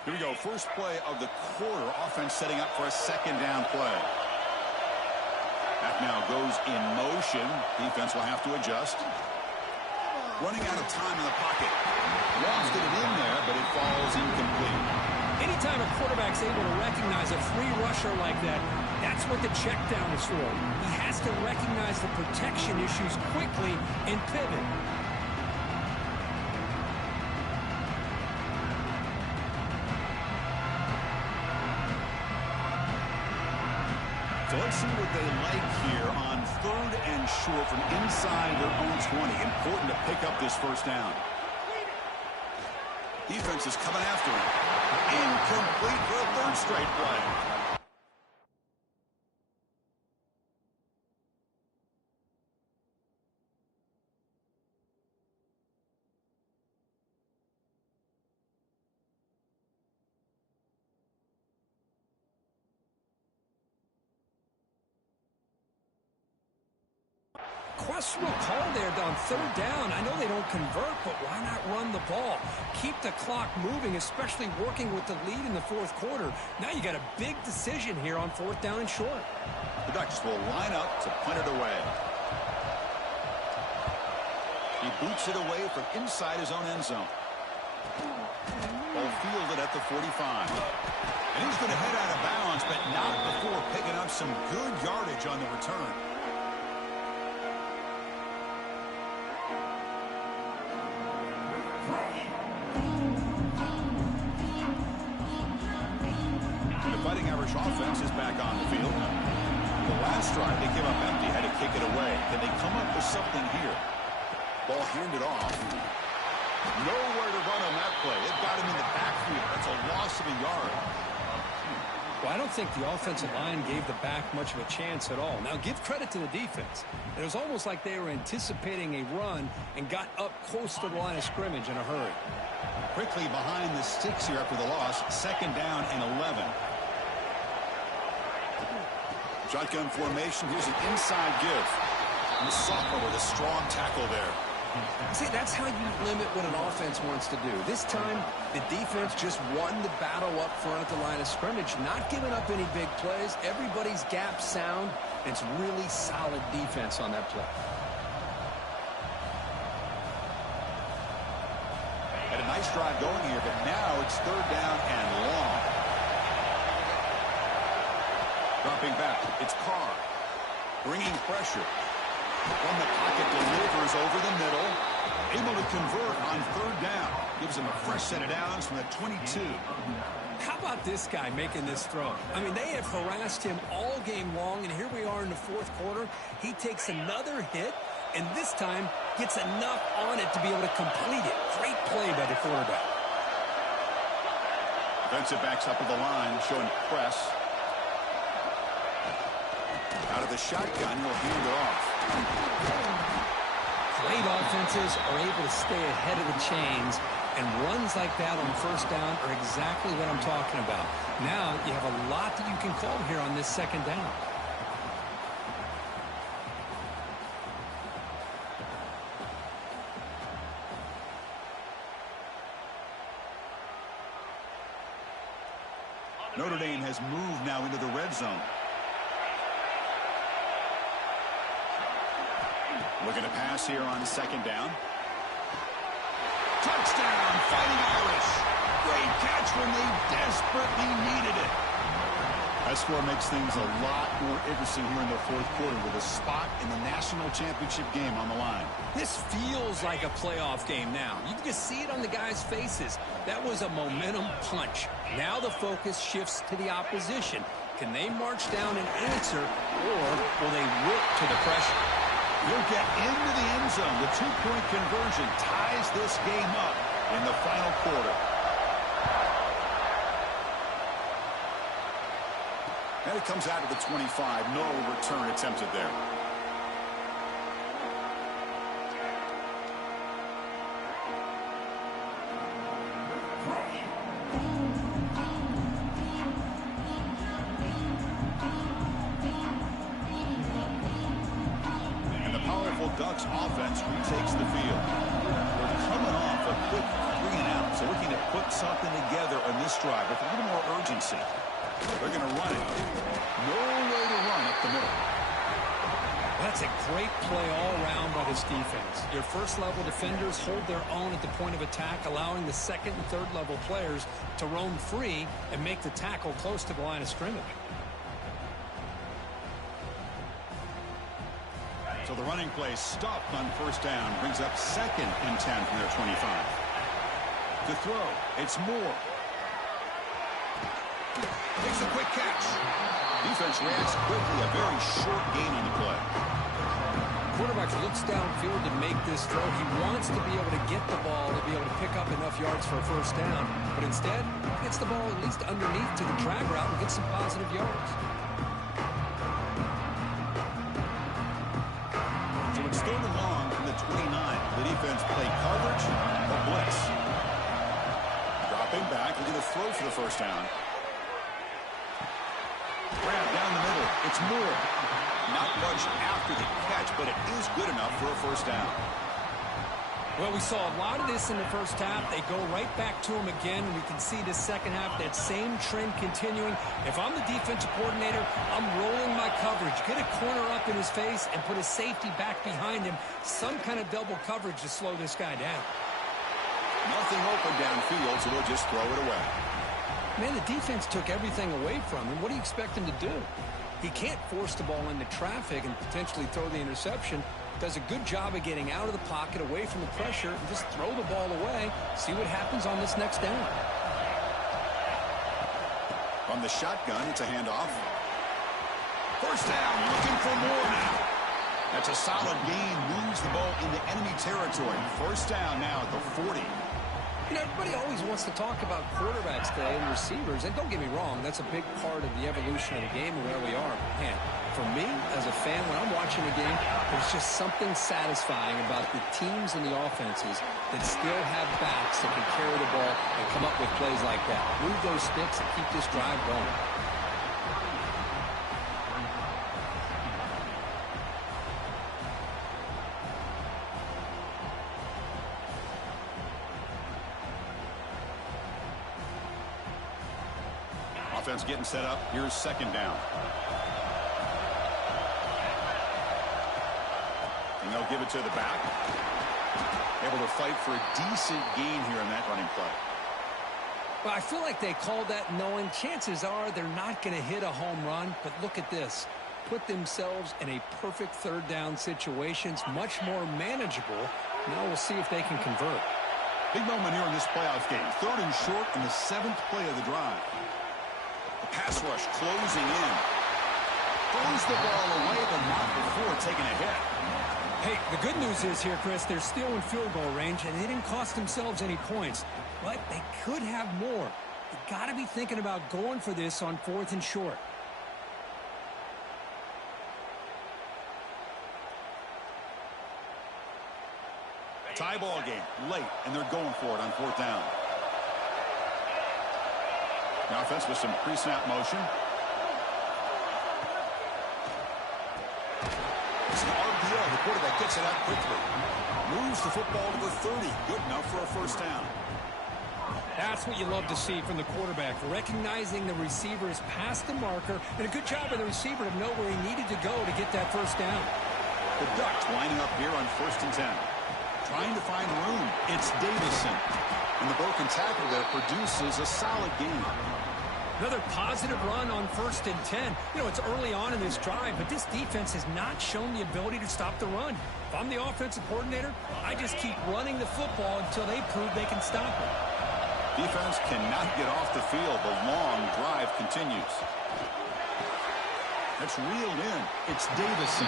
Here we go. First play of the quarter. Offense setting up for a 2nd down play. That now goes in motion. Defense will have to adjust. Running out of time in the pocket. Lofted it in there, but it falls incomplete. Anytime a quarterback's able to recognize a free rusher like that, that's what the check down is for. He has to recognize the protection issues quickly and pivot. So let's see what they like here on 3rd and short from inside their own 20. Important to pick up this first down. Defense is coming after him. Incomplete for a 3rd straight play. questionable call there on third down. I know they don't convert, but why not run the ball? Keep the clock moving, especially working with the lead in the fourth quarter. Now you got a big decision here on fourth down and short. The Ducks will line up to punt it away. He boots it away from inside his own end zone. Ball fielded at the 45. And he's going to head out of bounds, but not before picking up some good yardage on the return. The Fighting Irish offense is back on the field. The last drive they came up empty, had to kick it away. Can they come up with something here? Ball handed off. Nowhere to run on that play. It got him in the backfield. That's a loss of a yard. Well, I don't think the offensive line gave the back much of a chance at all. Now, give credit to the defense. It was almost like they were anticipating a run and got up close to the line of scrimmage in a hurry. Quickly behind the sticks here after the loss. Second down and 11. Shotgun formation. Here's an inside give. The sophomore with a strong tackle there. See, that's how you limit what an offense wants to do. This time, the defense just won the battle up front at the line of scrimmage, not giving up any big plays. Everybody's gap sound. It's really solid defense on that play. Had a nice drive going here, but now it's third down and long. Dropping back, it's Carr. Bringing pressure. From the pocket, delivers over the middle. Able to convert on third down. Gives him a fresh set of downs from the 22. How about this guy making this throw? I mean, they have harassed him all game long, and here we are in the fourth quarter. He takes another hit, and this time gets enough on it to be able to complete it. Great play by the quarterback. Defensive backs up at the line, showing press. Out of the shotgun, he'll hand it off. Great offenses are able to stay ahead of the chains, and runs like that on first down are exactly what I'm talking about. Now you have a lot that you can call here on this second down. Notre Dame has moved now into the red zone. Looking to pass here on second down. Touchdown, Fighting Irish. Great catch when they desperately needed it. That score makes things a lot more interesting here in the fourth quarter with a spot in the national championship game on the line. This feels like a playoff game now. You can just see it on the guys' faces. That was a momentum punch. Now the focus shifts to the opposition. Can they march down and answer, or will they whip to the pressure? He'll get into the end zone. The two-point conversion ties this game up in the final quarter. And it comes out of the 25. No return attempted there. Ducks offense retakes the field. They're coming off a quick 3 and out, so looking to put something together on this drive with a little more urgency. They're going to run it. No way to run up the middle. That's a great play all around by this defense. Your first-level defenders hold their own at the point of attack, allowing the second and third-level players to roam free and make the tackle close to the line of scrimmage. So the running play stopped on first down, brings up second and 10 from their 25. To throw, it's Moore. Takes a quick catch. Defense reacts quickly, a very short gain on the play. Quarterback looks downfield to make this throw. He wants to be able to get the ball to be able to pick up enough yards for a first down, but instead, he gets the ball at least underneath to the drag route and gets some positive yards. Third and long from the 29. The defense played coverage or blitz. Dropping back, looking to throw for the first down. Grab down the middle. It's Moore. Not much after the catch, but it is good enough for a first down. Well, we saw a lot of this in the first half. They go right back to him again. We can see the second half, that same trend continuing. If I'm the defensive coordinator, I'm rolling my coverage. Get a corner up in his face and put a safety back behind him. Some kind of double coverage to slow this guy down. Nothing open downfield, so they'll just throw it away. Man, the defense took everything away from him. What do you expect him to do? He can't force the ball into traffic and potentially throw the interception. Does a good job of getting out of the pocket, away from the pressure, and just throw the ball away. See what happens on this next down. From the shotgun, it's a handoff. First down, looking for more now. That's a solid gain, moves the ball into enemy territory. First down now at the 40. You know, everybody always wants to talk about quarterbacks today and receivers, and don't get me wrong, that's a big part of the evolution of the game and where we are. Man, for me, as a fan, when I'm watching a game, there's just something satisfying about the teams and the offenses that still have backs that can carry the ball and come up with plays like that. Move those sticks and keep this drive going. Offense getting set up. Here's second down. And they'll give it to the back. Able to fight for a decent gain here in that running play. Well, I feel like they called that knowing chances are they're not going to hit a home run, but look at this. Put themselves in a perfect third down situation. It's much more manageable. Now we'll see if they can convert. Big moment here in this playoff game. Third and short in the 7th play of the drive. The pass rush closing in. Throws the ball away, but not before taking a hit. Hey, the good news is here, Chris, they're still in field goal range, and they didn't cost themselves any points. But they could have more. You got to be thinking about going for this on 4th and short. Tie ball game, late, and they're going for it on 4th down. The offense with some pre-snap motion. It's an RPO. The quarterback gets it out quickly. Moves the football to the 30. Good enough for a first down. That's what you love to see from the quarterback, recognizing the receiver is past the marker, and a good job by the receiver to know where he needed to go to get that first down. The Ducks lining up here on 1st and 10. Trying to find room. It's Davison. And the broken tackle there produces a solid gain. Another positive run on 1st and 10. You know, it's early on in this drive, but this defense has not shown the ability to stop the run. If I'm the offensive coordinator, I just keep running the football until they prove they can stop it. Defense cannot get off the field. The long drive continues. That's reeled in. It's Davison.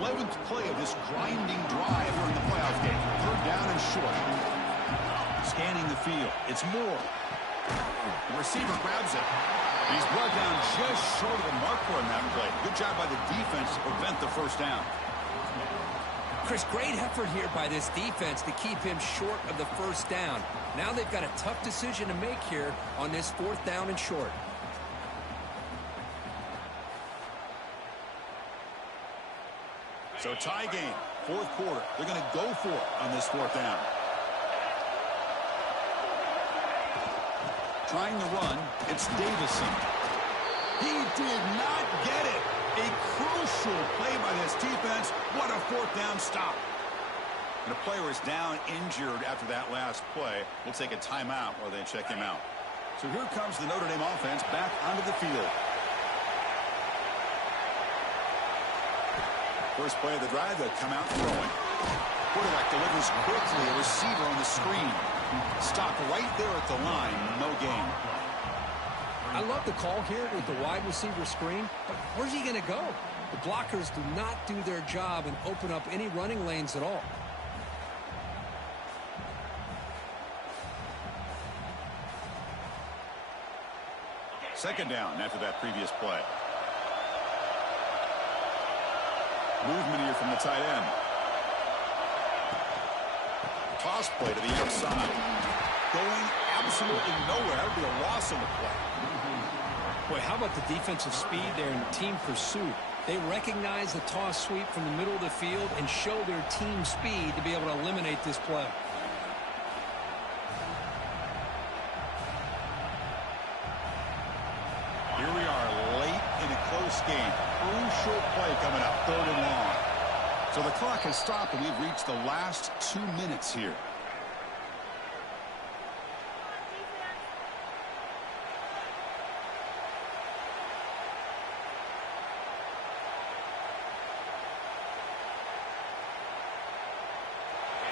11th play of this grinding drive here in the playoff game. 3rd down and short. Scanning the field. It's Moore. The receiver grabs it. He's brought down just short of the marker on that play. Good job by the defense to prevent the first down. Chris, great effort here by this defense to keep him short of the first down. Now they've got a tough decision to make here on this 4th down and short. So tie game, 4th quarter. They're going to go for it on this 4th down. Trying to run, it's Davison. He did not get it. A crucial play by this defense. What a 4th down stop. And the player is down injured after that last play. We'll take a timeout while they check him out. So here comes the Notre Dame offense back onto the field. First play of the drive, they'll come out throwing. Quarterback delivers quickly, a receiver on the screen. Stopped right there at the line, no gain. I love the call here with the wide receiver screen, but where's he going to go? The blockers do not do their job and open up any running lanes at all. Second down after that previous play. Movement here from the tight end. Toss play to the outside. Going absolutely nowhere. That would be a loss on the play. Boy, how about the defensive speed there in team pursuit? They recognize the toss sweep from the middle of the field and show their team speed to be able to eliminate this play. Here we are late in a close game. Crucial play coming up, 3rd and long. So the clock has stopped and we've reached the last 2 minutes here.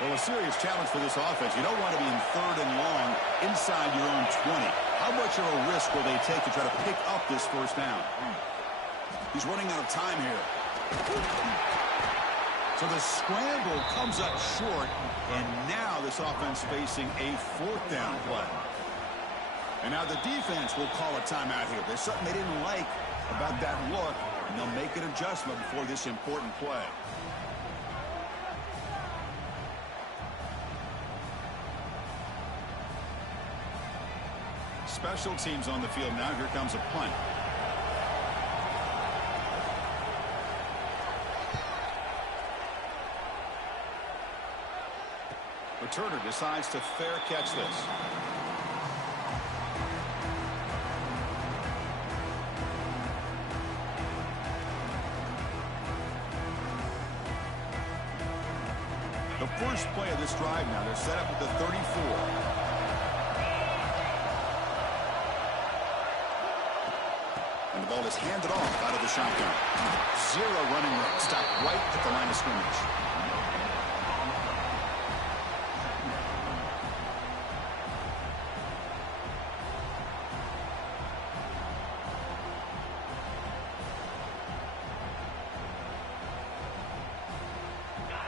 Well, a serious challenge for this offense. You don't want to be in 3rd and long inside your own 20. How much of a risk will they take to try to pick up this first down? He's running out of time here. So the scramble comes up short, and now this offense facing a 4th down play. And now the defense will call a timeout here. There's something they didn't like about that look, and they'll make an adjustment before this important play. Special teams on the field now. Here comes a punt. Returner decides to fair catch this. The first play of this drive now. They're set up at the 34. And the ball is handed off out of the shotgun. 0 running room. Stopped right at the line of scrimmage.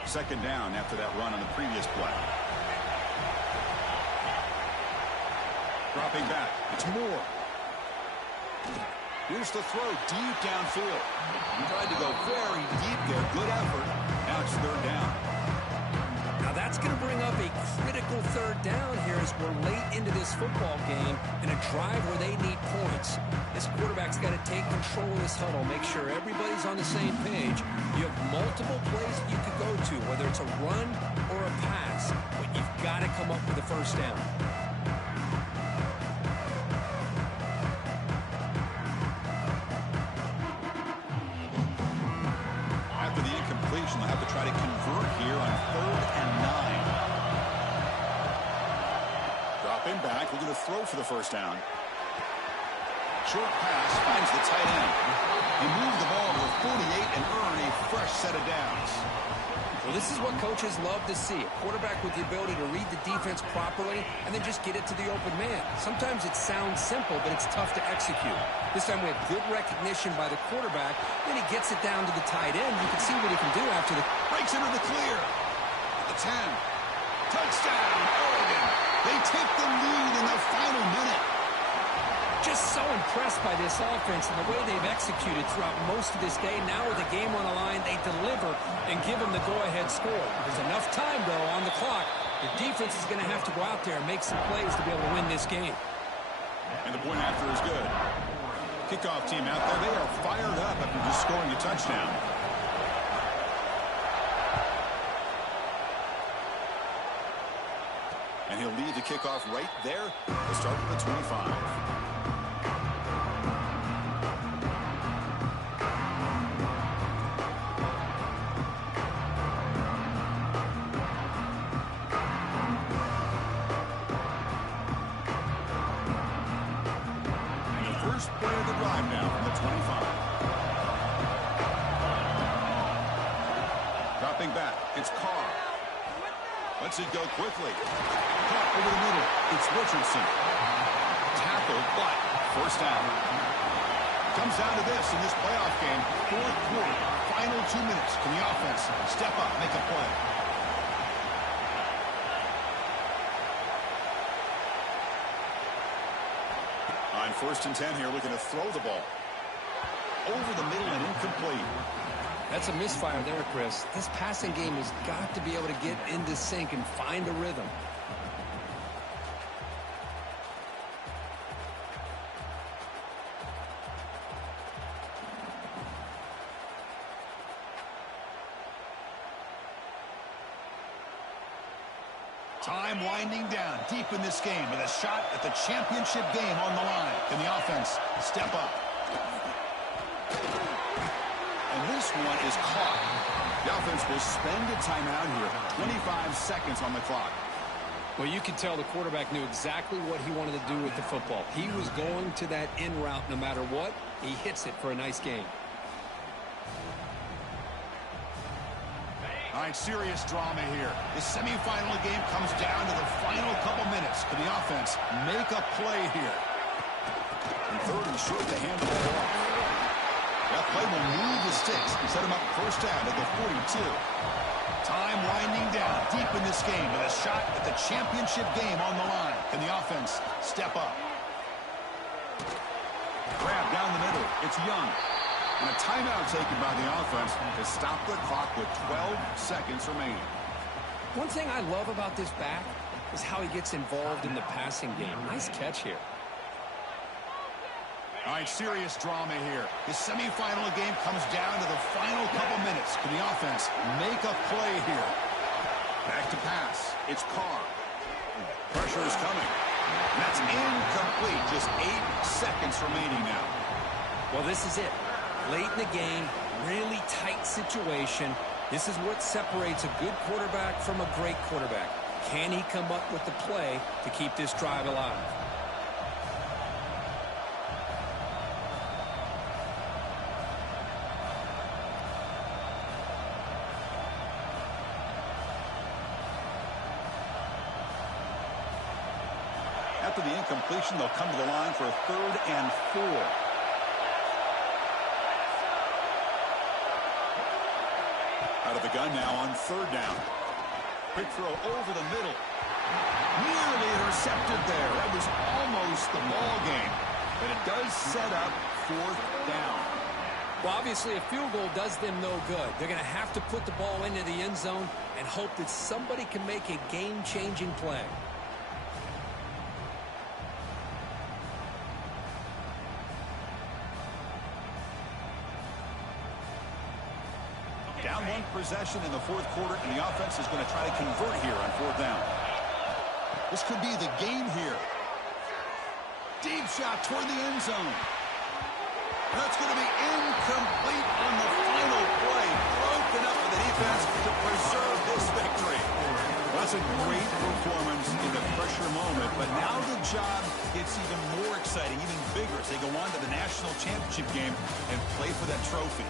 Second down after that run on the previous play. Dropping back. It's Moore. Here's the throw deep downfield. He tried to go very deep there. Good effort. Now it's 3rd down. Now that's going to bring up a critical 3rd down here as we're late into this football game in a drive where they need points. This quarterback's got to take control of this huddle, make sure everybody's on the same page. You have multiple plays that you could go to, whether it's a run or a pass, but you've got to come up with a first down. After the incompletion, they'll have to try to convert here on 3rd and 9. Dropping back, looking to throw for the first down. Short pass finds the tight end. He moved the ball to the 48 and earned a fresh set of downs. Well, this is what coaches love to see. A quarterback with the ability to read the defense properly and then just get it to the open man. Sometimes it sounds simple, but it's tough to execute. This time we have good recognition by the quarterback. Then he gets it down to the tight end. You can see what he can do after the... Breaks into the clear. At the 10. Touchdown, Oregon. They take the lead in the final minute. Just so impressed by this offense and the way they've executed throughout most of this day. Now with the game on the line, they deliver and give them the go-ahead score. There's enough time, though, on the clock. The defense is going to have to go out there and make some plays to be able to win this game. And the point after is good. Kickoff team out there, they are fired up after just scoring a touchdown. And he'll lead the kickoff right there. We'll start with the 25. First play of the drive now from the 25. Dropping back, it's Carr. Lets it go quickly. Caught over the middle, it's Richardson. Tackled, but first down. Comes down to this in this playoff game. 4th quarter, final 2 minutes. Can the offense step up, make a play? On On 1st and 10 here, looking to throw the ball. Over the middle and incomplete. That's a misfire there, Chris. This passing game has got to be able to get into sync and find a rhythm. Time winding down deep in this game with a shot at the championship game on the line. Can the offense step up? And this one is caught. The offense will spend a timeout here. 25 seconds on the clock. Well, you can tell the quarterback knew exactly what he wanted to do with the football. He was going to that in route no matter what. He hits it for a nice gain. All right, serious drama here. The semifinal game comes down to the final couple minutes. Can the offense make a play here? And 3rd and short to hand the ball off. That play will move the sticks and set him up first down at the 42. Time winding down deep in this game with a shot at the championship game on the line. Can the offense step up? Grab down the middle. It's Young. And a timeout taken by the offense to stop the clock with 12 seconds remaining. One thing I love about this back is how he gets involved in the passing game. Nice catch here. All right, serious drama here. The semifinal game comes down to the final couple minutes. Can the offense make a play here? Back to pass. It's Carr. Pressure is coming. And that's incomplete. Just 8 seconds remaining now. Well, this is it. Late in the game, really tight situation. This is what separates a good quarterback from a great quarterback. Can he come up with the play to keep this drive alive? After the incompletion, they'll come to the line for a 3rd and 4. Out of the gun now on 3rd down. Quick throw over the middle. Nearly intercepted there. That was almost the ball game. But it does set up 4th down. Well, obviously, a field goal does them no good. They're going to have to put the ball into the end zone and hope that somebody can make a game-changing play. Down 1 possession in the 4th quarter, and the offense is going to try to convert here on 4th down. This could be the game here. Deep shot toward the end zone. That's going to be incomplete on the final play. Broken up with the defense to preserve this victory. That's a great performance in the pressure moment, but now the job gets even more exciting, even bigger as they go on to the national championship game and play for that trophy.